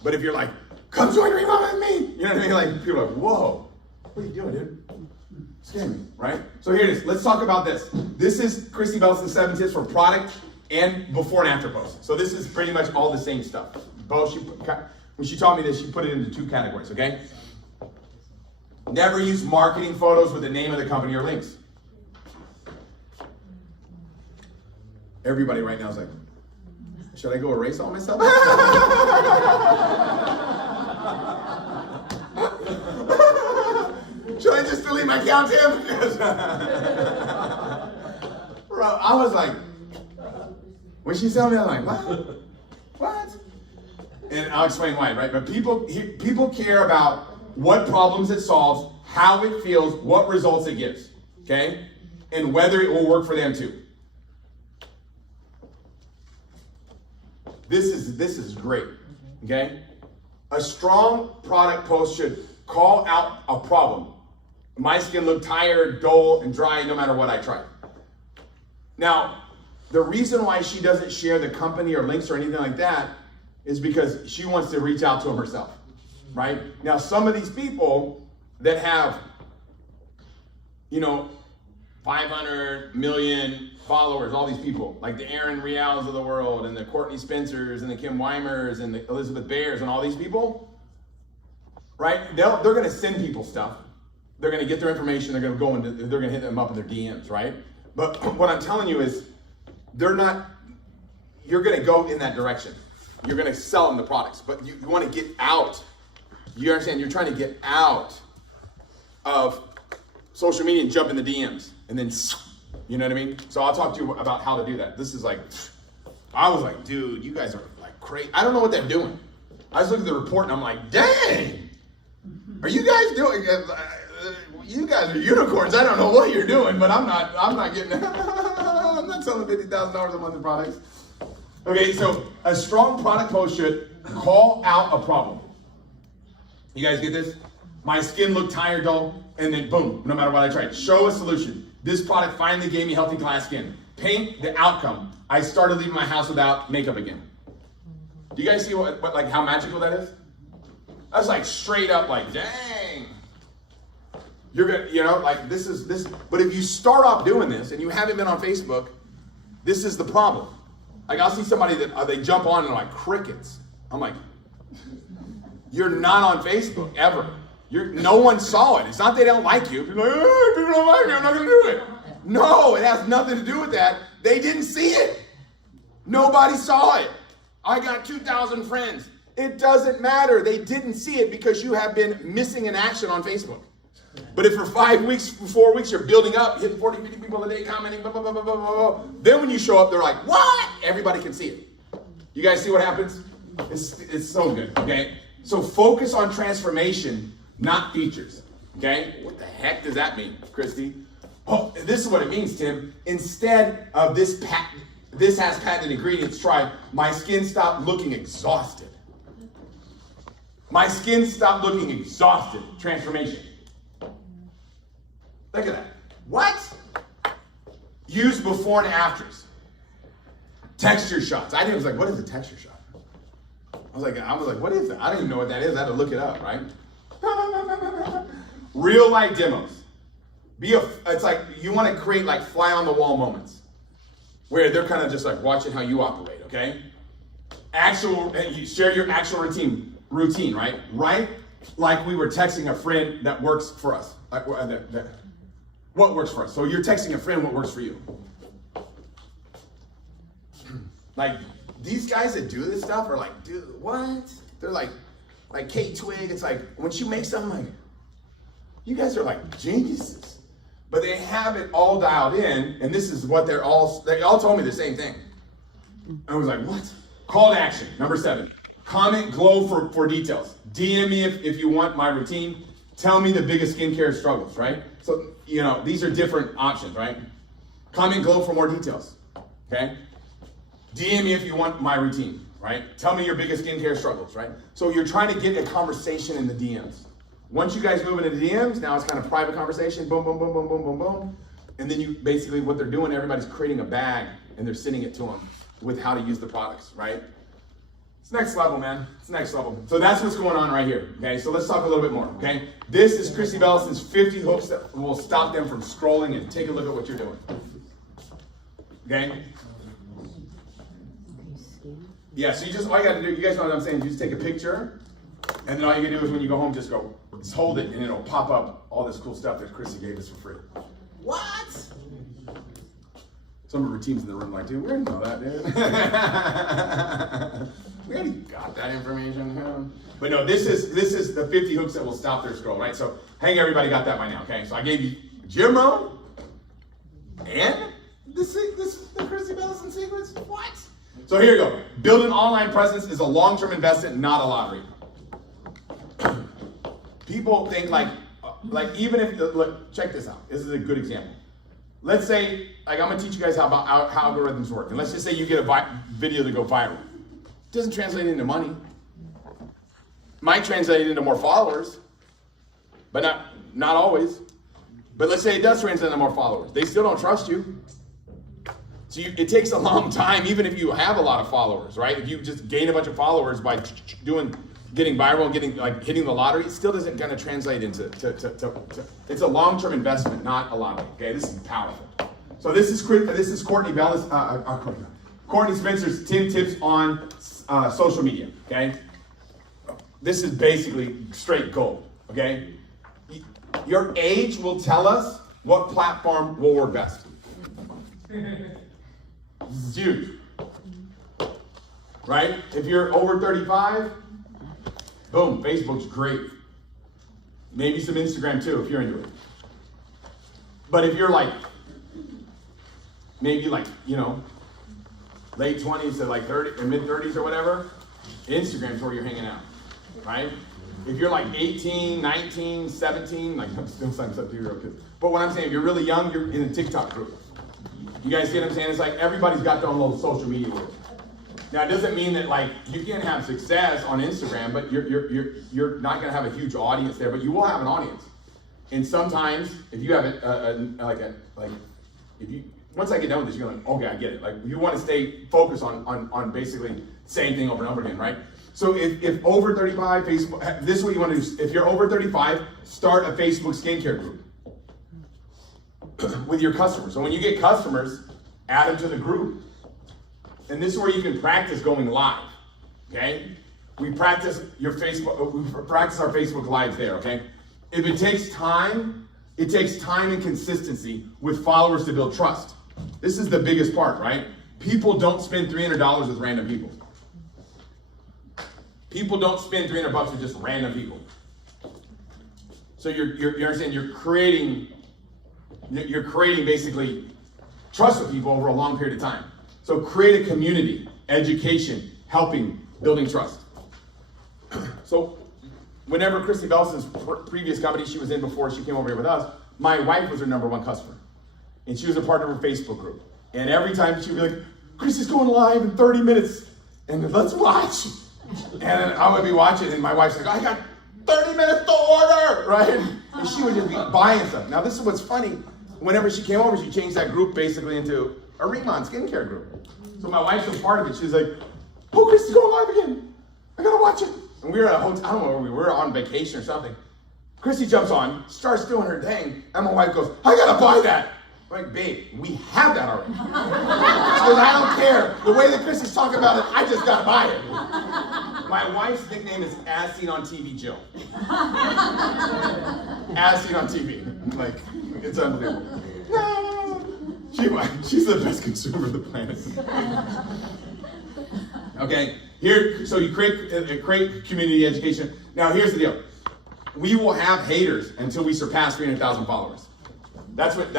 But if you're like, come join Riman with me, you know what I mean? Like, people are like, whoa, what are you doing, dude? Scare me, right? So here it is. Let's talk about this. This is Christy Belson's 7 tips for product and before and after post. So this is pretty much all the same stuff. Both when she taught me this, she put it into 2 categories, okay? Never use marketing photos with the name of the company or links. Everybody right now is like, should I go erase all myself? Should I just delete my account, Tim? Bro, I was like, when she told me, I'm like, what? What? And I'll explain why, right? But people care about what problems it solves, how it feels, what results it gives, okay? And whether it will work for them too. This is great, okay? A strong product post should call out a problem. My skin looked tired, dull, and dry no matter what I tried. Now, the reason why she doesn't share the company or links or anything like that is because she wants to reach out to them herself, right? Now, some of these people that have, 500 million followers, all these people, like the Aaron Reals of the world, and the Courtney Spencers, and the Kim Weimers, and the Elizabeth Bears, and all these people, right? They're going to send people stuff. They're going to get their information. They're going to hit them up in their DMs, right? But what I'm telling you is, you're going to go in that direction. You're going to sell them the products, but you want to get out. You understand? You're trying to get out of social media and jump in the DMs, and then, you know what I mean? So I'll talk to you about how to do that. This is like, I was like, dude, you guys are like crazy. I don't know what they're doing. I just looked at the report and I'm like, dang, are you guys doing? You guys are unicorns. I don't know what you're doing, but I'm not getting. I'm not selling $50,000 a month in products. Okay, so a strong product post should call out a problem. You guys get this? My skin looked tired, dull, and then boom, no matter what I tried. Show a solution. This product finally gave me healthy glass skin. Paint the outcome. I started leaving my house without makeup again. Do you guys see what like how magical that is? That's like straight up like, dang. You're gonna, like this. But if you start off doing this and you haven't been on Facebook, this is the problem. Like I'll see somebody that they jump on and they're like crickets. I'm like, you're not on Facebook ever. No one saw it. It's not they don't like you. People are like, oh, people don't like me, I'm not gonna do it. No, it has nothing to do with that. They didn't see it. Nobody saw it. I got 2,000 friends. It doesn't matter. They didn't see it because you have been missing in action on Facebook. But if for 5 weeks, 4 weeks, you're building up, hitting 40, 50 people a day commenting, blah, blah, blah, blah, blah, blah, then when you show up, they're like, what? Everybody can see it. You guys see what happens? It's so good, okay? So focus on transformation, not features, okay? What the heck does that mean, Christy? Oh, this is what it means, Tim. Instead of this has patented ingredients, try, my skin stopped looking exhausted. My skin stopped looking exhausted. Transformation. Look at that. What? Use before and afters. Texture shots. I was like, what is a texture shot? I was like, what is that? I don't even know what that is. I had to look it up, right? Real life demos. It's like you want to create like fly on the wall moments where they're kind of just like watching how you operate, okay? You share your actual routine, right? Right? Like we were texting a friend that works for us. Like what works for us? So you're texting a friend what works for you. Like these guys that do this stuff are like, dude, what? They're like Kate Twig. It's like when she makes something, like, you guys are like geniuses. But they have it all dialed in, and this is what they all told me the same thing. I was like, what? Call to action, number 7. Comment, glow for details. DM me if you want my routine. Tell me the biggest skincare struggles, right? So, these are different options, right? Comment, glow for more details, okay? DM me if you want my routine, right? Tell me your biggest skincare struggles, right? So you're trying to get a conversation in the DMs. Once you guys move into the DMs, now it's kind of private conversation, boom, boom, boom, boom, boom, boom, boom. And then you basically, what they're doing, everybody's creating a bag and they're sending it to them with how to use the products, right? It's next level, man. It's next level. So that's what's going on right here. Okay, so let's talk a little bit more. Okay, this is Christy Bellison's 50 hooks that will stop them from scrolling, and take a look at what you're doing. Okay. Yeah. So you just all you got to do. You guys know what I'm saying. You just take a picture, and then all you can do is when you go home, just hold it, and it'll pop up all this cool stuff that Christy gave us for free. What? Some of her teams in the room like, dude, we already know that, dude. We already got that information. Huh? But no, this is the 50 hooks that will stop their scroll, right? So, hey, everybody got that by now, okay? So I gave you Jim Rohn and the Christy Bellison secrets. What? So here you go. Build an online presence is a long-term investment, not a lottery. People think like even if look, check this out. This is a good example. Let's say, like, I'm gonna teach you guys how algorithms work, and let's just say you get a video to go viral. It doesn't translate into money. Might translate into more followers, but not always. But let's say it does translate into more followers. They still don't trust you. So it takes a long time, even if you have a lot of followers, right? If you just gain a bunch of followers by getting viral, hitting the lottery, it still isn't going to translate into. It's a long-term investment, not a lottery. Okay, this is powerful. So this is Courtney Bellis, Courtney Spencer's 10 tips on social media. Okay, this is basically straight gold. Okay, your age will tell us what platform will work best. This is huge, right? If you're over 35. Boom, Facebook's great. Maybe some Instagram too, if you're into it. But if you're like, maybe late 20s to like 30 or mid 30s or whatever, Instagram's where you're hanging out, right? If you're like 18, 19, 17, like I'm still signing up to your real kids. But what I'm saying, if you're really young, you're in a TikTok group. You guys get what I'm saying? It's like everybody's got their own little social media world. Now, it doesn't mean that like you can't have success on Instagram, but you're not going to have a huge audience there, but you will have an audience. And sometimes, if you have once I get done with this, you're like, okay, I get it. Like you want to stay focused on basically the same thing over and over again, right? So if over 35, Facebook, this is what you want to do. If you're over 35, start a Facebook skincare group with your customers. So when you get customers, add them to the group. And this is where you can practice going live, okay? We practice our Facebook Lives there, okay? If it takes time and consistency with followers to build trust. This is the biggest part, right? People don't spend $300 with random people. People don't spend $300 with just random people. So you understand, you're creating basically trust with people over a long period of time. So create a community, education, helping, building trust. So whenever Christy Bellison's previous company she was in before she came over here with us, my wife was her #1 customer. And she was a part of her Facebook group. And every time she would be like, Christy's going live in 30 minutes, and let's watch. And I would be watching, and my wife's like, I got 30 minutes to order, right? And she would just be buying stuff. Now this is what's funny. Whenever she came over, she changed that group basically into a Riman skincare group. So my wife's a part of it. She's like, oh, Christy's going live again. I gotta watch it. And we were at a hotel, I don't know where we were, on vacation or something. Christy jumps on, starts doing her thing, and my wife goes, I gotta buy that. I'm like, babe, we have that already. She goes, I don't care. The way that Christy's talking about it, I just gotta buy it. My wife's nickname is As Seen on TV Jill. As Seen on TV. Like, it's unbelievable. She's the best consumer of the planet. Okay, so you create community education. Now here's the deal. We will have haters until we surpass 300,000 followers. That's what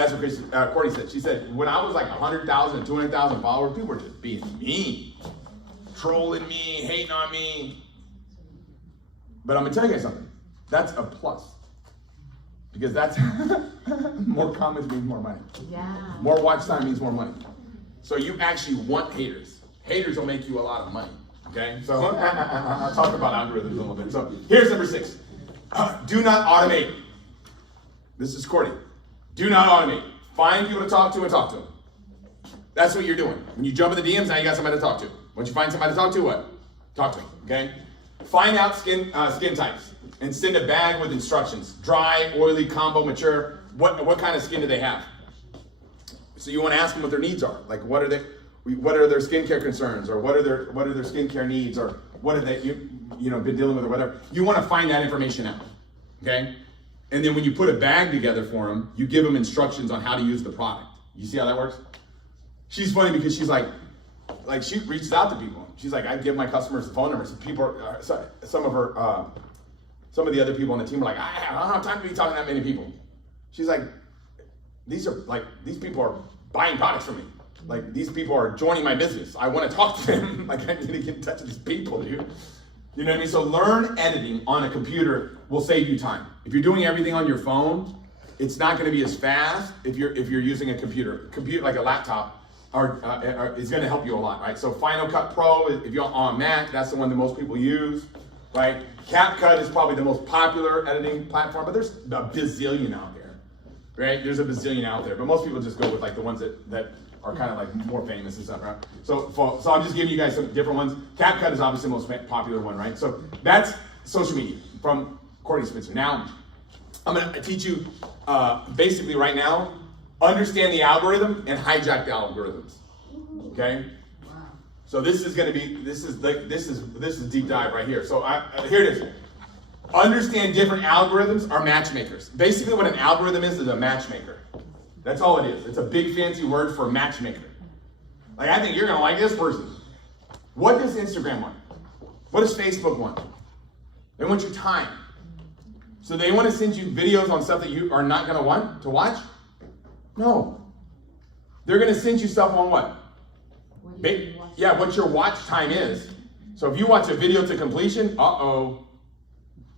Courtney said. She said, when I was like 100,000 and 200,000 followers, people were just being mean, trolling me, hating on me. But I'm gonna tell you guys something. That's a plus. Because that's more comments means more money. Yeah. More watch time means more money. So you actually want haters. Haters will make you a lot of money. Okay? So I'll talk about algorithms a little bit. So here's number 6. Do not automate. This is Courtney. Do not automate. Find people to talk to and talk to them. That's what you're doing. When you jump in the DMs, now you got somebody to talk to. Once you find somebody to talk to, what? Talk to them, okay? Find out skin types and send a bag with instructions. Dry, oily, combo, mature. What kind of skin do they have? So you want to ask them what their needs are. Like what are their skincare concerns, or what are their skincare needs, or what have they been dealing with, or whatever. You want to find that information out, okay? And then when you put a bag together for them, you give them instructions on how to use the product. You see how that works? She's funny because she's like she reaches out to people. She's like, I give my customers the phone numbers. People, some of the other people on the team are like, I don't have time to be talking to that many people. She's like, these people are buying products from me. Like, these people are joining my business. I want to talk to them. Like, I need to get in touch with these people, dude. You know what I mean? So learn editing on a computer will save you time. If you're doing everything on your phone, it's not going to be as fast if you're using a computer like a laptop. Is going to help you a lot, right? So Final Cut Pro, if you're on Mac, that's the one that most people use, right? CapCut is probably the most popular editing platform, but there's a bazillion out there, right? There's a bazillion out there, but most people just go with like the ones that are kind of like more famous and stuff, right? So I'm just giving you guys some different ones. CapCut is obviously the most popular one, right? So that's social media from Courtney Spencer. Now, I'm going to teach you basically right now, understand the algorithm and hijack the algorithms. Okay? Wow. So this is deep dive right here. So here it is. Understand different algorithms are matchmakers. Basically what an algorithm is a matchmaker. That's all it is. It's a big fancy word for matchmaker. Like, I think you're gonna like this person. What does Instagram want? What does Facebook want? They want your time. So they want to send you videos on stuff that you are not gonna want to watch? No. They're going to send you stuff on what? What your watch time is. So if you watch a video to completion,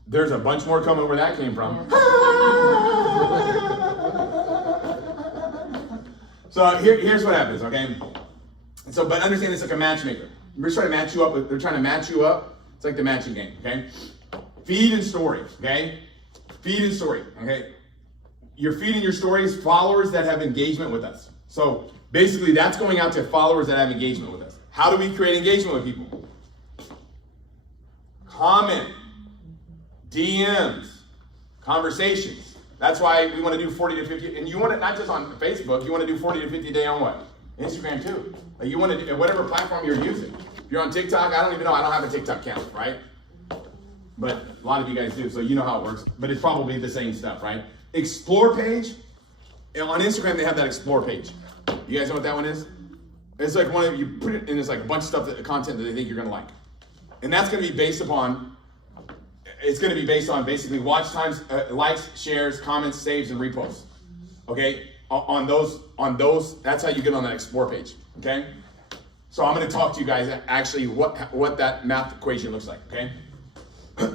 there's a bunch more coming where that came from. So here's what happens, okay? So, but understand it's like a matchmaker. We're trying to match you up. They're trying to match you up. It's like the matching game, okay? Feed and story, okay? Feed and story, okay? You're feeding your stories followers that have engagement with us. So basically that's going out to followers that have engagement with us. How do we create engagement with people? Comment, DMs, conversations. That's why we want to do 40 to 50, and you want it not just on Facebook, you want to do 40 to 50 a day on what? Instagram too. Like you want to, whatever platform you're using. If you're on TikTok, I don't even know, I don't have a TikTok account, right? But a lot of you guys do, so you know how it works. But it's probably the same stuff, right? Explore page. On Instagram, they have that explore page. You guys know what that one is? It's like you put it in, it's like a bunch of stuff, content that they think you're gonna like. And that's gonna be based upon, it's gonna be based on basically watch times, likes, shares, comments, saves, and reposts. Okay? On those, that's how you get on that explore page. Okay? So I'm gonna talk to you guys actually what that math equation looks like, okay?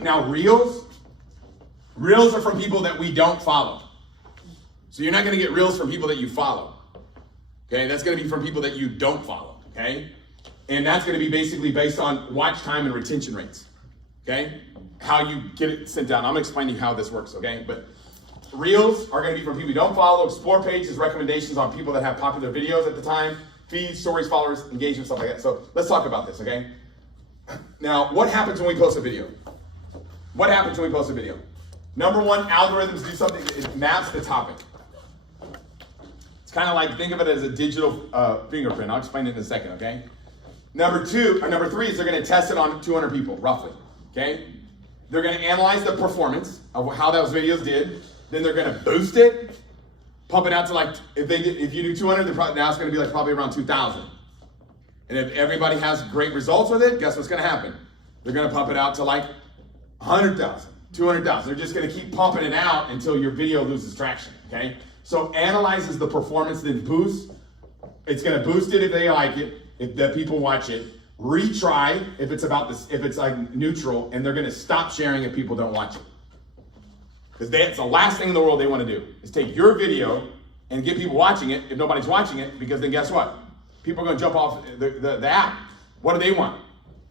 Now Reels are from people that we don't follow. So you're not gonna get Reels from people that you follow. Okay, that's gonna be from people that you don't follow, okay? And that's gonna be basically based on watch time and retention rates, okay? How you get it sent out. I'm gonna explain to you how this works, okay? But Reels are gonna be from people you don't follow. Explore page is recommendations on people that have popular videos at the time. Feeds, stories, followers, engagement, stuff like that. So let's talk about this, okay? Now, what happens when we post a video? What happens when we post a video? Number one, algorithms do something, it maps the topic. It's kind of like, think of it as a digital fingerprint. I'll explain it in a second, okay? Number three is they're gonna test it on 200 people, roughly, okay? They're gonna analyze the performance of how those videos did. Then they're gonna boost it, pump it out to like, if you do 200, now it's gonna be like probably around 2,000. And if everybody has great results with it, guess what's gonna happen? They're gonna pump it out to like 100,000, 200,000. They're just gonna keep pumping it out until your video loses traction, okay? So analyzes the performance, then boosts. It's gonna boost it if they like it, if the people watch it. Retry if it's about this, if it's like neutral, and they're gonna stop sharing if people don't watch it. Because that's the last thing in the world they wanna do, is take your video and get people watching it if nobody's watching it, because then guess what? People are gonna jump off the app. What do they want?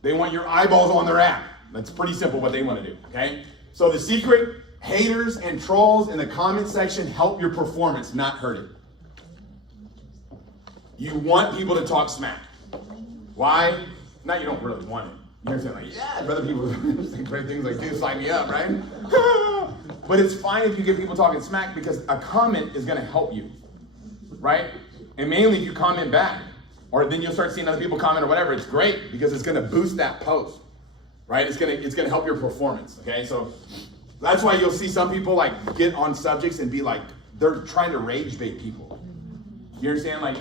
They want your eyeballs on their app. That's pretty simple what they wanna do, okay? So the secret, haters and trolls in the comment section help your performance, not hurt it. You want people to talk smack. Why? Not you don't really want it. You're saying like, yeah, brother, people say great things like, dude, sign me up, right? But it's fine if you get people talking smack because a comment is going to help you, right? And mainly if you comment back, or then you'll start seeing other people comment or whatever. It's great because it's going to boost that post, right? It's going to help your performance. Okay, so that's why you'll see some people like get on subjects and be like they're trying to rage bait people. You understand? Like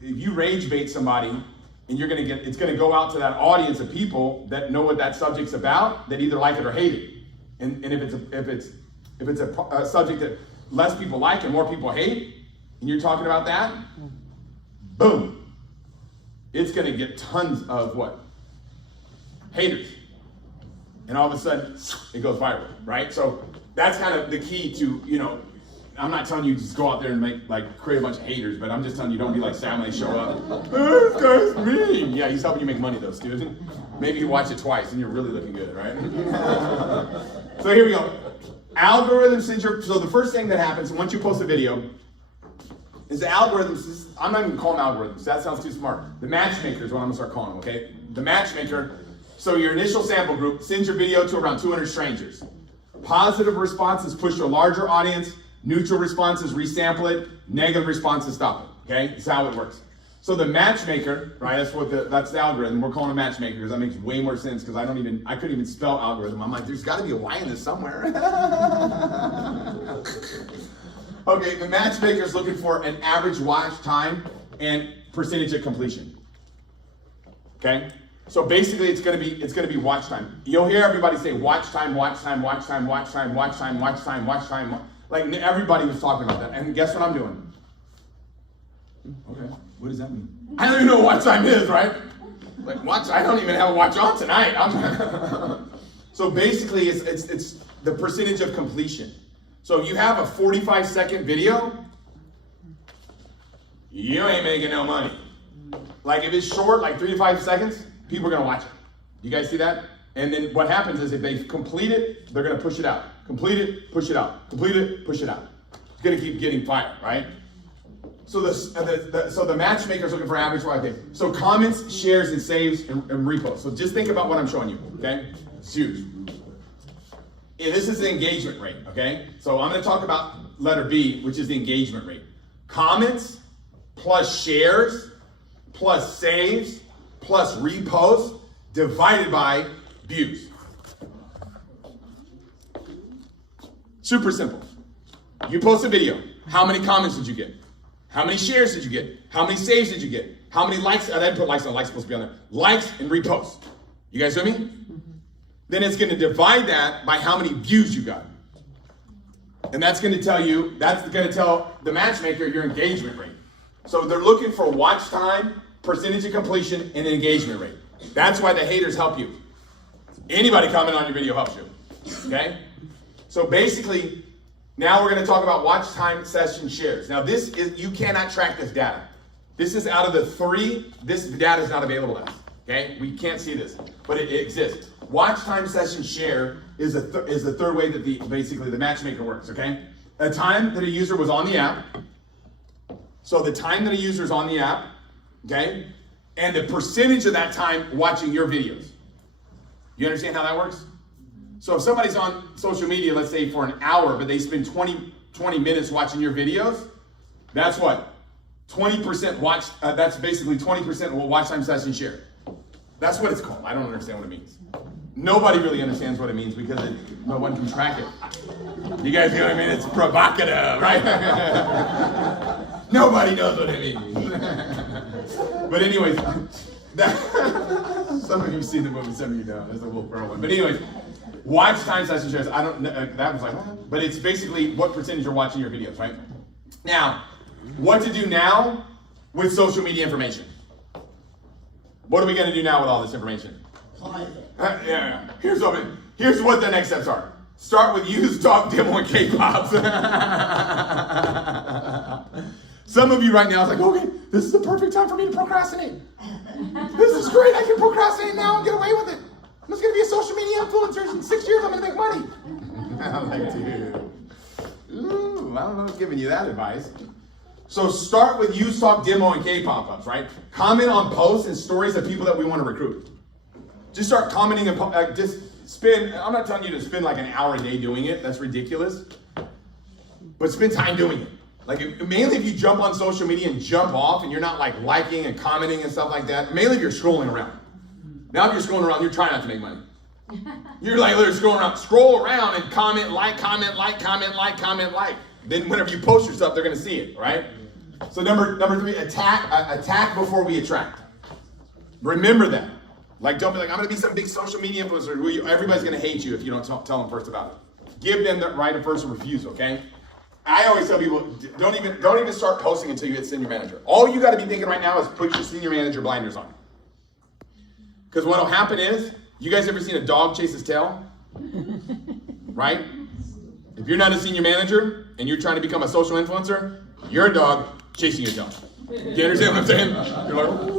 if you rage bait somebody. And it's gonna go out to that audience of people that know what that subject's about, that either like it or hate it. And if it's a subject that less people like and more people hate, and you're talking about that, boom, it's gonna get tons of what? Haters. And all of a sudden, it goes viral, right? So that's kind of the key to, I'm not telling you just go out there and create a bunch of haters, but I'm just telling you don't be like Sam when they show up. This guy's mean. Yeah, he's helping you make money though, student. Maybe you watch it twice and you're really looking good, right? So here we go. Algorithm syndrome. So the first thing that happens once you post a video is the algorithms. I'm not even calling them algorithms. That sounds too smart. The matchmaker is what I'm gonna start calling them, okay? The matchmaker. So your initial sample group sends your video to around 200 strangers. Positive responses push to a larger audience. Neutral responses resample it, negative responses stop it. Okay, that's how it works. So the matchmaker, right? That's the algorithm. We're calling it matchmaker because that makes way more sense because I couldn't even spell algorithm. I'm like, there's got to be a Y in this somewhere. Okay, the matchmaker is looking for an average watch time and percentage of completion. Okay, so basically it's gonna be watch time. You'll hear everybody say watch time, watch time, watch time, watch time, watch time, watch time, watch time. Like everybody was talking about that. And guess what I'm doing? Okay, what does that mean? I don't even know what watch time is, right? Like watch, I don't even have a watch on tonight. So basically it's the percentage of completion. So if you have a 45-second video, you ain't making no money. Like if it's short, like 3 to 5 seconds, people are gonna watch it. You guys see that? And then what happens is if they complete it, they're gonna push it out. Complete it, push it out. Complete it, push it out. It's gonna keep getting fired, right? So the matchmaker's looking for average. Okay. So comments, shares, and saves and reposts. So just think about what I'm showing you. Okay, it's huge. Yeah, this is the engagement rate. Okay, so I'm gonna talk about letter B, which is the engagement rate. Comments plus shares plus saves plus reposts divided by views. Super simple. You post a video. How many comments did you get? How many shares did you get? How many saves did you get? How many likes? I didn't put likes on. Likes supposed to be on there. Likes and reposts. You guys with me? Mm-hmm. Then it's going to divide that by how many views you got. And that's going to tell the matchmaker your engagement rate. So they're looking for watch time, percentage of completion, and engagement rate. That's why the haters help you. Anybody comment on your video helps you. Okay? So basically, now we're going to talk about watch time, session shares. Now you cannot track this data. This is out of the 3, this data is not available to us. Okay? We can't see this, but it exists. Watch time, session share is the third way that basically the matchmaker works. Okay? A time that a user was on the app. So the time that a user is on the app, okay, and the percentage of that time watching your videos. You understand how that works? So if somebody's on social media, let's say for an hour, but they spend 20 minutes watching your videos, that's what? 20% watch, that's basically 20% watch time session share. That's what it's called. I don't understand what it means. Nobody really understands what it means because no one can track it. You guys know what I mean? It's provocative, right? Nobody knows what it means. But anyways, some of you see the movie, some of you don't. That's a Will Ferrell one. But anyways, watch time session shares. I don't. That was like, but it's basically what percentage you're watching your videos, right? Now, what to do now with social media information? What are we going to do now with all this information? Yeah. Here's what the next steps are. Start with use, talk, demo, and K-pops. Some of you right now is like, okay, this is the perfect time for me to procrastinate. This is great. I can procrastinate now and get away with it. I'm just going to be a social media influencer. In 6 years, I'm going to make money. I'm like, dude. Ooh, I don't know who's giving you that advice. So start with use, talk, demo, and K-pop-ups, right? Comment on posts and stories of people that we want to recruit. Just start commenting and just spend, I'm not telling you to spend like an hour a day doing it. That's ridiculous. But spend time doing it. Like mainly if you jump on social media and jump off and you're not like liking and commenting and stuff like that, mainly if you're scrolling around. Now if you're scrolling around, you're trying not to make money. You're like literally scroll around and comment, like. Then whenever you post your stuff, they're gonna see it, right? So number 3, attack before we attract. Remember that. Like don't be like, I'm gonna be some big social media influencer. Everybody's gonna hate you if you don't tell them first about it. Give them the right of first refusal, okay? I always tell people, don't even start posting until you hit senior manager. All you got to be thinking right now is put your senior manager blinders on. Because what'll happen is, you guys ever seen a dog chase his tail? Right? If you're not a senior manager and you're trying to become a social influencer, you're a dog chasing your tail. Do you understand what I'm saying? You're like,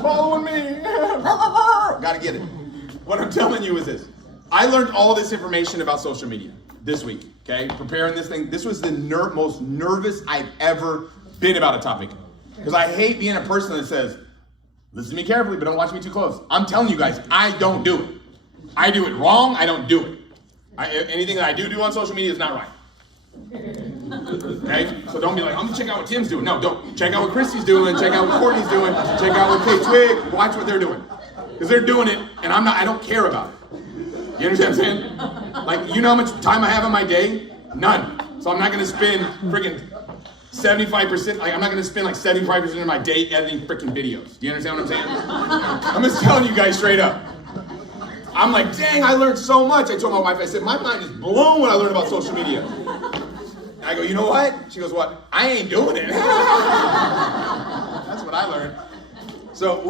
following me. Got to get it. What I'm telling you is this. I learned all this information about social media this week, okay? Preparing this thing. This was the most nervous I've ever been about a topic. Because I hate being a person that says, listen to me carefully, but don't watch me too close. I'm telling you guys, I don't do it. I do it wrong, I don't do it. Anything that I do on social media is not right. Okay? So don't be like, I'm gonna check out what Tim's doing. No, don't. Check out what Christy's doing, check out what Courtney's doing, check out what Kate Twig, watch what they're doing. Because they're doing it, and I don't care about it. You understand what I'm saying? Like, you know how much time I have in my day? None. So I'm not gonna spend freaking 75%, like I'm not gonna spend like 75% of my day editing freaking videos. Do you understand what I'm saying? I'm just telling you guys straight up. I'm like, dang, I learned so much. I told my wife, I said, my mind is blown when I learned about social media. And I go, you know what? She goes, what? I ain't doing it. That's what I learned. So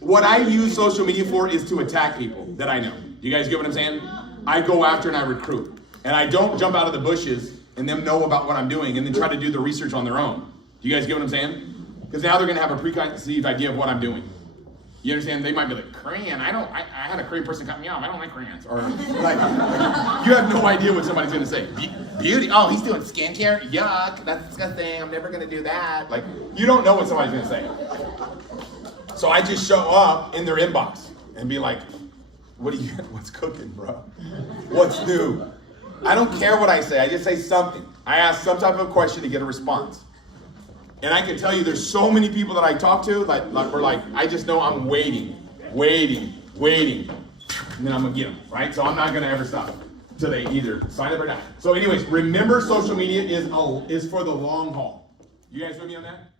what I use social media for is to attack people that I know. Do you guys get what I'm saying? I go after and I recruit. And I don't jump out of the bushes and them know about what I'm doing and then try to do the research on their own. Do you guys get what I'm saying? Because now they're going to have a preconceived idea of what I'm doing. You understand? They might be like, Korean, I had a Korean person cut me off. I don't like Koreans. Or like you have no idea what somebody's going to say. Beauty, oh, he's doing skincare? Yuck, that's disgusting. I'm never going to do that. Like, you don't know what somebody's going to say. So I just show up in their inbox and be like, what's cooking, bro? What's new? I don't care what I say. I just say something. I ask some type of question to get a response. And I can tell you there's so many people that I talk to, like we're like, I just know I'm waiting. And then I'm going to get them, right? So I'm not going to ever stop until they either sign up or not. So anyways, remember social media is for the long haul. You guys with me on that?